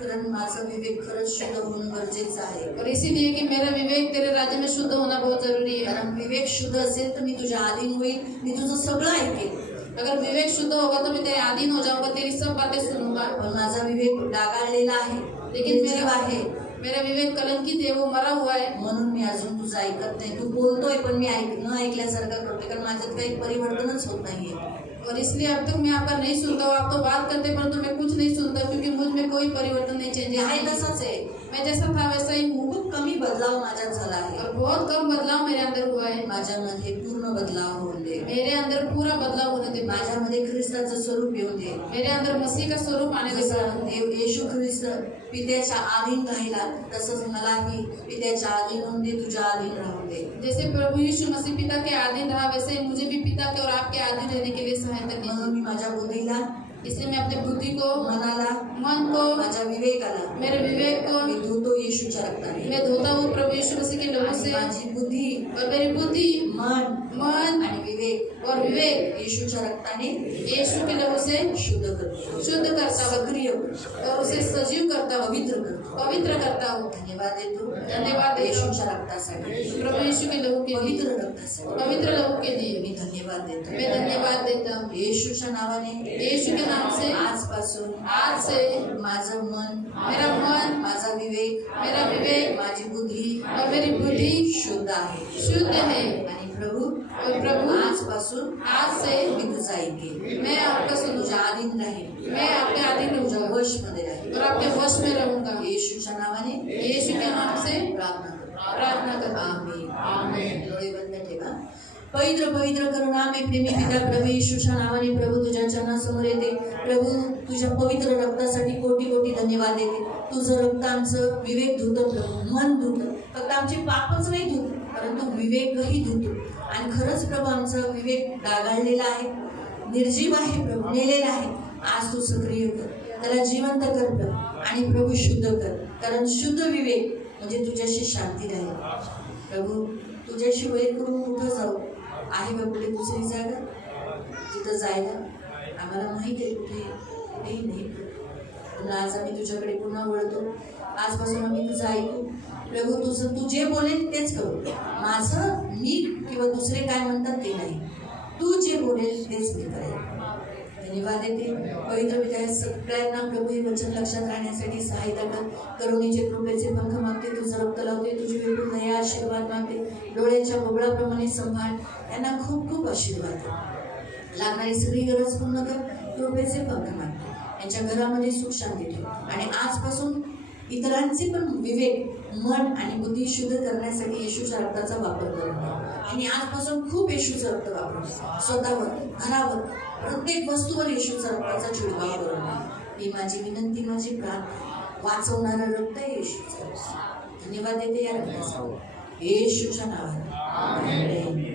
कारण माझं विवेक खरंच शुद्ध होणं गरजेचं आहे, और इसीलिए कि मेरा विवेक तेरे राज्य में शुद्ध होना बहुत जरूरी है। कारण विवेक शुद्ध असेल तर मी तुझ्या अधीन होईल, मी तुझं सगळं ऐकेल, अगर विवेक शुद्ध होगा तो मैं तेरे अधीन हो जाऊंगा, तेरी सब बातें सुनूंगा। पण माझा विवेक डागाळलेला आहे, लेकिन निर्जीव आहे, मेरा विवेक कलंकित है, वो मरा हुआ है, म्हणून मी अजून तुझं ऐकत नाही, तू बोलतोय पण मी न ऐकल्यासारखं करतोय, कारण माझ्यात काही परिवर्तनच होत नाहीये, और इसलिए अब तक मैं आपका नहीं सुनता हूँ, आप तो बात करते परंतु मैं कुछ नहीं सुनता, क्योंकि मुझ में कोई परिवर्तन नहीं, चेंज आहे तसंच आहे, मैं जैसा था वैसा ही हूँ, खूप कमी बदलाव माझ्यात झाला आहे, और बहुत कम बदलाव मेरे अंदर हुआ है, माझ्यामध्ये पूर्ण बदलाव होऊन दे, मेरे अंदर पूरा बदलाव होने दे, माझ्यामध्ये ख्रिस्ताचं स्वरूप येऊन दे, मेरे अंदर मसीह का स्वरूप आने दे। जसं देव येशू ख्रिस्त पित्याच्या अधीन राहिला तसंच मलाही पित्याच्या अधीन होऊन दे, तुझ्या अधीन राहून दे, जैसे प्रभु यीशु मसीह पिता के अधीन रहा, वैसे ही मुझे भी पिता के और आपके अधीन रहने के लिए सहायता कीजिए। म्हणून मी माझ्या बुद्धीला, इसलिए मैं अपनी बुद्धि को, मनाला, मन को, माझ्या विवेकाला मेरे विवेक को मी धुतो येशूच्या रक्ताने, मैं धोता हूँ प्रभु यीशु मसीह के लहू से, माझी बुद्धी, और मेरी बुद्धि, मन आणि विवेक और विवेक येशूच्या रक्ताने यीशु के लहू से शुद्ध करतो, शुद्ध करता हूँ, सक्रिय करतो, और उसे सजीव करता हूँ, पवित्र करतो, पवित्र करता हूँ। धन्यवाद देतो, धन्यवाद देतो येशूच्या रक्तासाठी, प्रभु यीशु के लहू के लिए, पवित्र रक्तासाठी पवित्र लहू के लिए मी धन्यवाद देतो, मैं धन्यवाद देता हूँ। येशूच्या नावाने, यीशु के नाम से आजपासून आज से माझं मन, मेरा मन, माझा विवेक, मेरा विवेक माझी बुद्धी और मेरी बुद्धि शुद्ध आहे, शुद्ध है, आणि प्रभू और प्रभु आजपासून आज से मी तुझं ऐकेन, मैं आपका तुझ्या सुनूंगा, अधीन राहील, मैं आपके अधीन तुझ्या रहूंगा वशमध्ये राहील, और आपके वश में रहूंगा। येशूच्या नावाने यीशु के नाम से प्रार्थना करतो, प्रार्थना करता हूँ। आमीन, आमीन। डोळे बंद ठेवा। पवित्र पवित्र करुणा मी प्रेमी पिता प्रभू येशूच्या नावाने प्रभू तुझ्या चरणासमोर येते, प्रभू तुझ्या पवित्र रक्तासाठी कोटी कोटी धन्यवाद देते, तुझं रक्त आमचं विवेक धुतं प्रभू, मन धुतं, फक्त आमचे पापच नाही धुत परंतु विवेकही धुतो, आणि खरंच प्रभू आमचा विवेक डागाळलेला आहे, निर्जीव आहे प्रभू, मेलेला आहे, आज तू सक्रिय कर, त्याला जिवंत कर प्रभू, आणि प्रभू शुद्ध कर, कारण शुद्ध विवेक म्हणजे तुझ्याशी शांती राहील, प्रभू तुझ्याशी वैर करून कुठं जाऊ, आहे का कुठे दुसरी जागा जिथं जायला, आम्हाला माहिती आहे कुठेही नाही, म्हणून आज आम्ही तुझ्याकडे पुन्हा वळतो. आजपासून आम्ही तुझं ऐकू. प्रभू तू जे बोलेल तेच करू. माझं मी किंवा दुसरे काय म्हणतात ते नाही, तू जे बोलेल तेच मी करेल. धन्यवाद देते. पवित्र पित्या सगळ्यांना प्रभू हे वचन लक्षात राहण्यासाठी सहायता कर. करुणेचे कृपेचे पंख मागते, तुझं रक्त लावते, तुझी विपुल दया आशीर्वाद मागते. डोळ्याच्या बोबळाप्रमाणे संभाळ. त्यांना खूप खूप आशीर्वाद दे. लागणारी सगळी गरज पूर्ण कर. कृपेचे पंख मागते. यांच्या घरामध्ये सुख शांती ठेव. आणि आजपासून इतरांचे पण विवेक, मन आणि बुद्धी शुद्ध करण्यासाठी येशूच्या रक्ताचा वापर करणार. आणि आजपासून खूप येशूचं रक्त वापर. स्वतःवर, घरावर, प्रत्येक वस्तूवर येशूचा रक्ताचा छिडकाव करणार. ही माझी विनंती, माझी प्रार्थना. वाचवणारं रक्त आहे येशूचं. धन्यवाद देते या रक्ताचा येशूच्या नावाने.